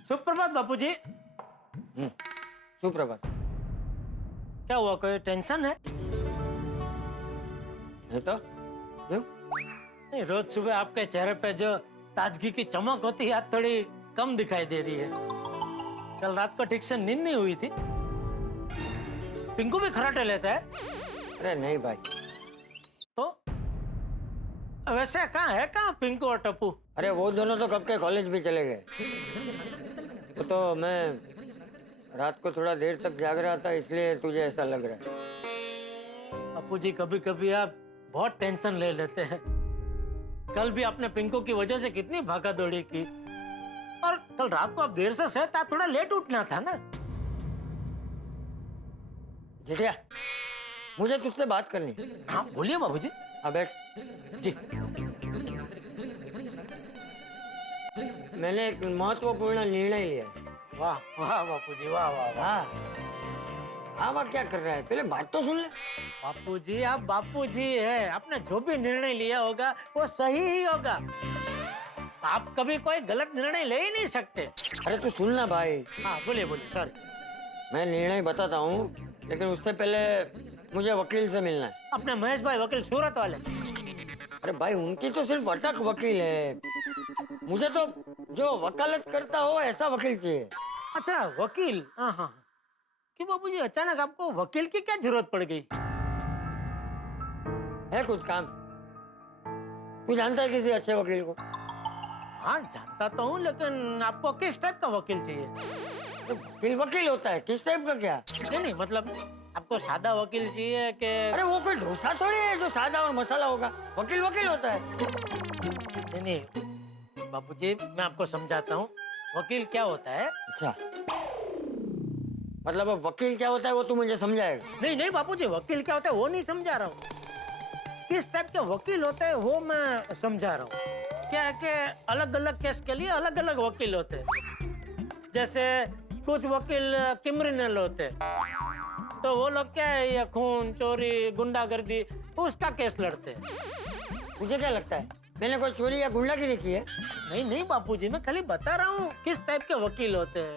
सुप्रभात बापूजी। सुप्रभात। क्या हुआ, कोई टेंशन है? है तो क्यों? नहीं, रोज सुबह आपके चेहरे पे जो ताजगी की चमक होती है आज थोड़ी कम दिखाई दे रही है। कल रात को ठीक से नींद नहीं हुई थी। पिंकू भी खराटे लेता है? अरे नहीं भाई। तो वैसे कहाँ पिंकू और टप्पू? अरे वो दोनों तो कब के कॉलेज भी चले गए। तो मैं रात को थोड़ा देर तक जाग रहा था, इसलिए तुझे ऐसा लग रहा है। बापू जी कभी कभी आप बहुत टेंशन ले लेते हैं। कल भी आपने पिंकू की वजह से कितनी भागा दौड़ी की, और कल रात को आप देर से सोए था, थोड़ा लेट उठना था ना। जेठिया, मुझे तुझसे बात करनी। हाँ बोलिए बाबूजी। अब बैठ। जी। मैंने एक महत्वपूर्ण निर्णय लिया। वाह वाह बापूजी, वाह वाह वाह। हाँ क्या कर रहा है, पहले बात तो सुन ले। बापूजी आप बापूजी है, आपने जो भी निर्णय लिया होगा वो सही ही होगा। आप कभी कोई गलत निर्णय ले ही नहीं सकते। अरे तू सुन ना भाई। हाँ बोलिए बोलिए, सॉरी। मैं निर्णय बताता हूँ, लेकिन उससे पहले मुझे वकील से मिलना है। अपने महेश भाई वकील सूरत वाले? अरे भाई उनकी तो सिर्फ अटक वकील है, मुझे तो जो वकालत करता हो ऐसा वकील चाहिए। अच्छा वकील, हाँ हाँ। क्यों बाबूजी अचानक आपको वकील की क्या जरूरत पड़ गई? है कुछ काम? तू जानता है किसी अच्छे वकील को? हाँ जानता तो हूँ, लेकिन आपको किस टाइप का वकील चाहिए? वकील वकील होता है, किस टाइप का क्या? नहीं मतलब आपको सादा वकील चाहिए कि? अरे वो कोई डोसा थोड़ी है जो सादा और मसाला होगा, वकील वकील होता है। नहीं बापूजी, मैं आपको समझाता हूँ वकील क्या होता है। अच्छा, मतलब अब वकील क्या होता है वो तू मुझे समझाएगा? नहीं नहीं बापूजी, वकील क्या होता है वो नहीं समझा रहा हूँ, किस टाइप के वकील होते हैं वो मैं समझा रहा हूँ। क्या है कि अलग अलग केस के लिए अलग अलग वकील होते हैं। जैसे कुछ वकील क्रिमिनल होते हैं, तो वो लोग क्या है, ये खून चोरी गुंडागर्दी उसका केस लड़ते हैं। मुझे क्या लगता है मैंने कोई चोरी या गुंडागिरी की है? नहीं नहीं बापूजी, मैं खाली बता रहा हूँ किस टाइप के वकील होते हैं।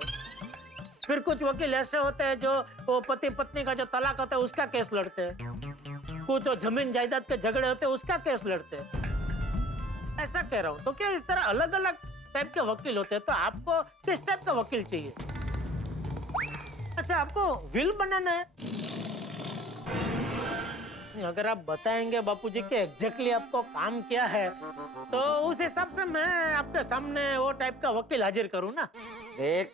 फिर कुछ वकील ऐसे होते हैं जो वो पति पत्नी का जो तलाक होता है उसका केस लड़ते हैं। कुछ जो जमीन जायदाद के झगड़े होते हैं उसका केस लड़ते हैं। ऐसा कह रहा हूँ। तो क्या इस तरह अलग अलग टाइप के वकील होते हैं, तो आपको किस टाइप का वकील चाहिए? अच्छा आपको विल बनाना है? अगर आप बताएंगे बापूजी के एग्जैक्टली आपको काम क्या है, तो उस हिसाब से मैं आपके सामने वो टाइप का वकील हाजिर करूँ ना। देख,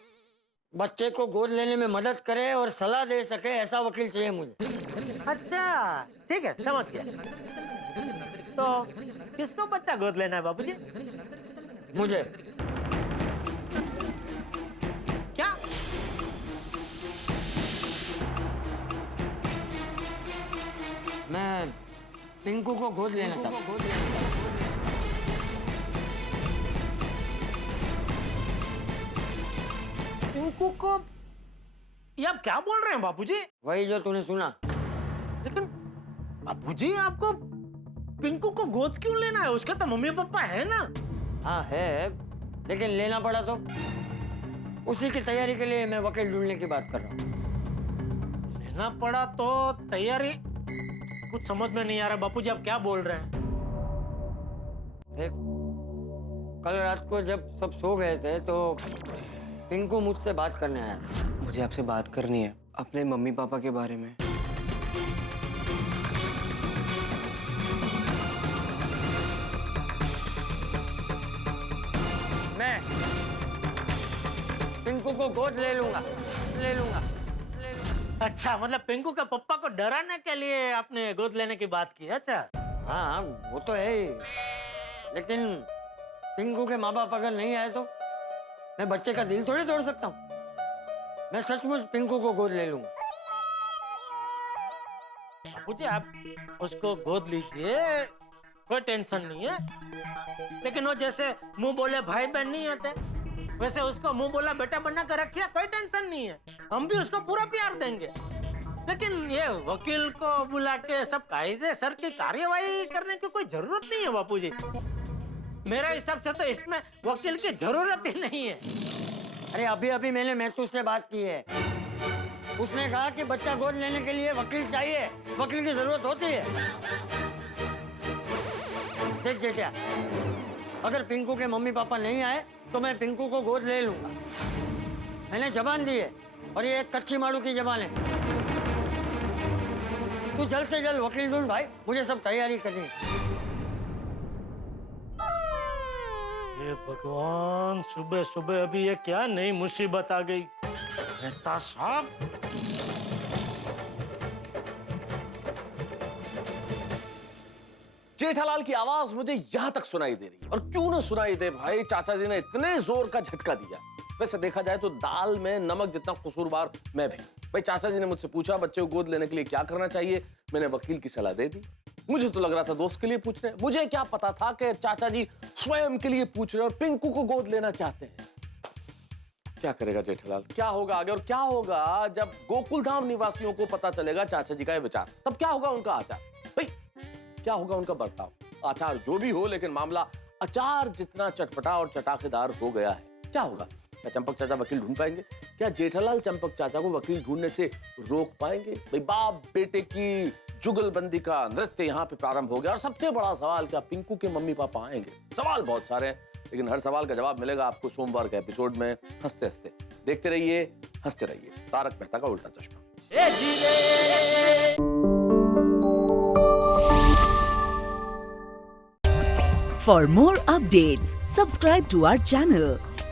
बच्चे को गोद लेने में मदद करे और सलाह दे सके ऐसा वकील चाहिए मुझे। अच्छा ठीक है, समझ गया। तो किसको बच्चा गोद लेना है बापूजी? मुझे। क्या? मैं पिंकू को गोद लेना चाहता हूँ। पिंकू को? ये आप क्या बोल रहे हैं बापूजी? वही जो तूने सुना। लेकिन बापूजी आपको पिंकू को गोद क्यों लेना है? उसके तो मम्मी पापा है ना। हाँ है, लेकिन लेना पड़ा तो उसी की तैयारी के लिए मैं वकील ढूंढने की बात कर रहा हूँ। लेना पड़ा तो तैयारी? कुछ समझ में नहीं आ रहा बापूजी, आप क्या बोल रहे हैं? देख, कल रात को जब सब सो गए थे तो पिंकू मुझसे बात करने आया था। मुझे आपसे बात करनी है अपने मम्मी पापा के बारे में। को गोद ले लूंगा। अच्छा, मतलब पिंकू के पप्पा को डराने के लिए आपने गोद लेने की बात की? अच्छा हाँ, वो तो है ही, लेकिन पिंकू के माँ बाप अगर नहीं आए तो मैं बच्चे का दिल थोड़ी तोड़ सकता हूँ। मैं सचमुच पिंकू को गोद ले लूंगा। बाबूजी, आप उसको गोद लीजिए, कोई टेंशन नहीं है। लेकिन वो जैसे मुंह बोले भाई बहन नहीं होते, वैसे उसको मुंह बोला बेटा बना कर रखिए, कोई टेंशन नहीं है। हम भी उसको पूरा प्यार देंगे। लेकिन ये वकील को बुला के सब कायदे सर की कार्यवाही करने की कोई जरूरत नहीं है बापूजी। मेरे हिसाब से तो इसमें वकील की जरूरत ही नहीं है। अरे अभी अभी मैंने महतू से बात की है, उसने कहा कि बच्चा गोद लेने के लिए वकील चाहिए, वकील की जरूरत होती है। देख जेठिया, अगर पिंकू के मम्मी पापा नहीं आए तो मैं पिंकू को गोद ले लूंगा। मैंने जबान दी है और ये एक कच्ची मारू की जबान है। तू जल्द से जल्द वकील ढूंढ भाई, मुझे सब तैयारी करनी है। ये भगवान, सुबह सुबह अभी ये क्या नई मुसीबत आ गई। मेहता साहब, जेठालाल की आवाज मुझे यहां तक सुनाई दे रही है, और क्यों ना सुनाई दे भाई, चाचा जी ने इतने जोर का झटका दिया। वैसे देखा जाए तो दाल में नमक जितना कसूरवार मैं भी। भाई चाचा जी ने मुझसे पूछा बच्चे को गोद लेने के लिए क्या करना चाहिए, मैंने वकील की सलाह दे दी। मुझे तो लग रहा था दोस्त के लिए पूछ रहे हैं, मुझे क्या पता था कि चाचा जी स्वयं के लिए पूछ रहे हैं और पिंकू को गोद लेना चाहते हैं। क्या करेगा जेठालाल, क्या होगा आगे, और क्या होगा जब गोकुलधाम निवासियों को पता चलेगा चाचा जी का ये विचार, तब क्या होगा उनका आचार, भाई क्या होगा उनका बर्ताव। आचार जो भी हो, लेकिन मामला अचार जितना चटपटा और चटाकेदार हो गया है। क्या होगा, क्या चंपक चाचा वकील ढूंढ पाएंगे? क्या जेठालाल चंपक चाचा को वकील ढूंढने से रोक पाएंगे? भाई बाप बेटे की जुगलबंदी का नृत्य यहाँ पे प्रारंभ हो गया। और सबसे बड़ा सवाल, क्या पिंकू के मम्मी पापा आएंगे? सवाल बहुत सारे हैं, लेकिन हर सवाल का जवाब मिलेगा आपको सोमवार के एपिसोड में हंसते हंसते। देखते रहिए, हंसते रहिए। तारक मेहता का उल्टा चश्मा। For more updates, subscribe to our channel,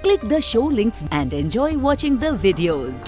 click the show links and enjoy watching the videos.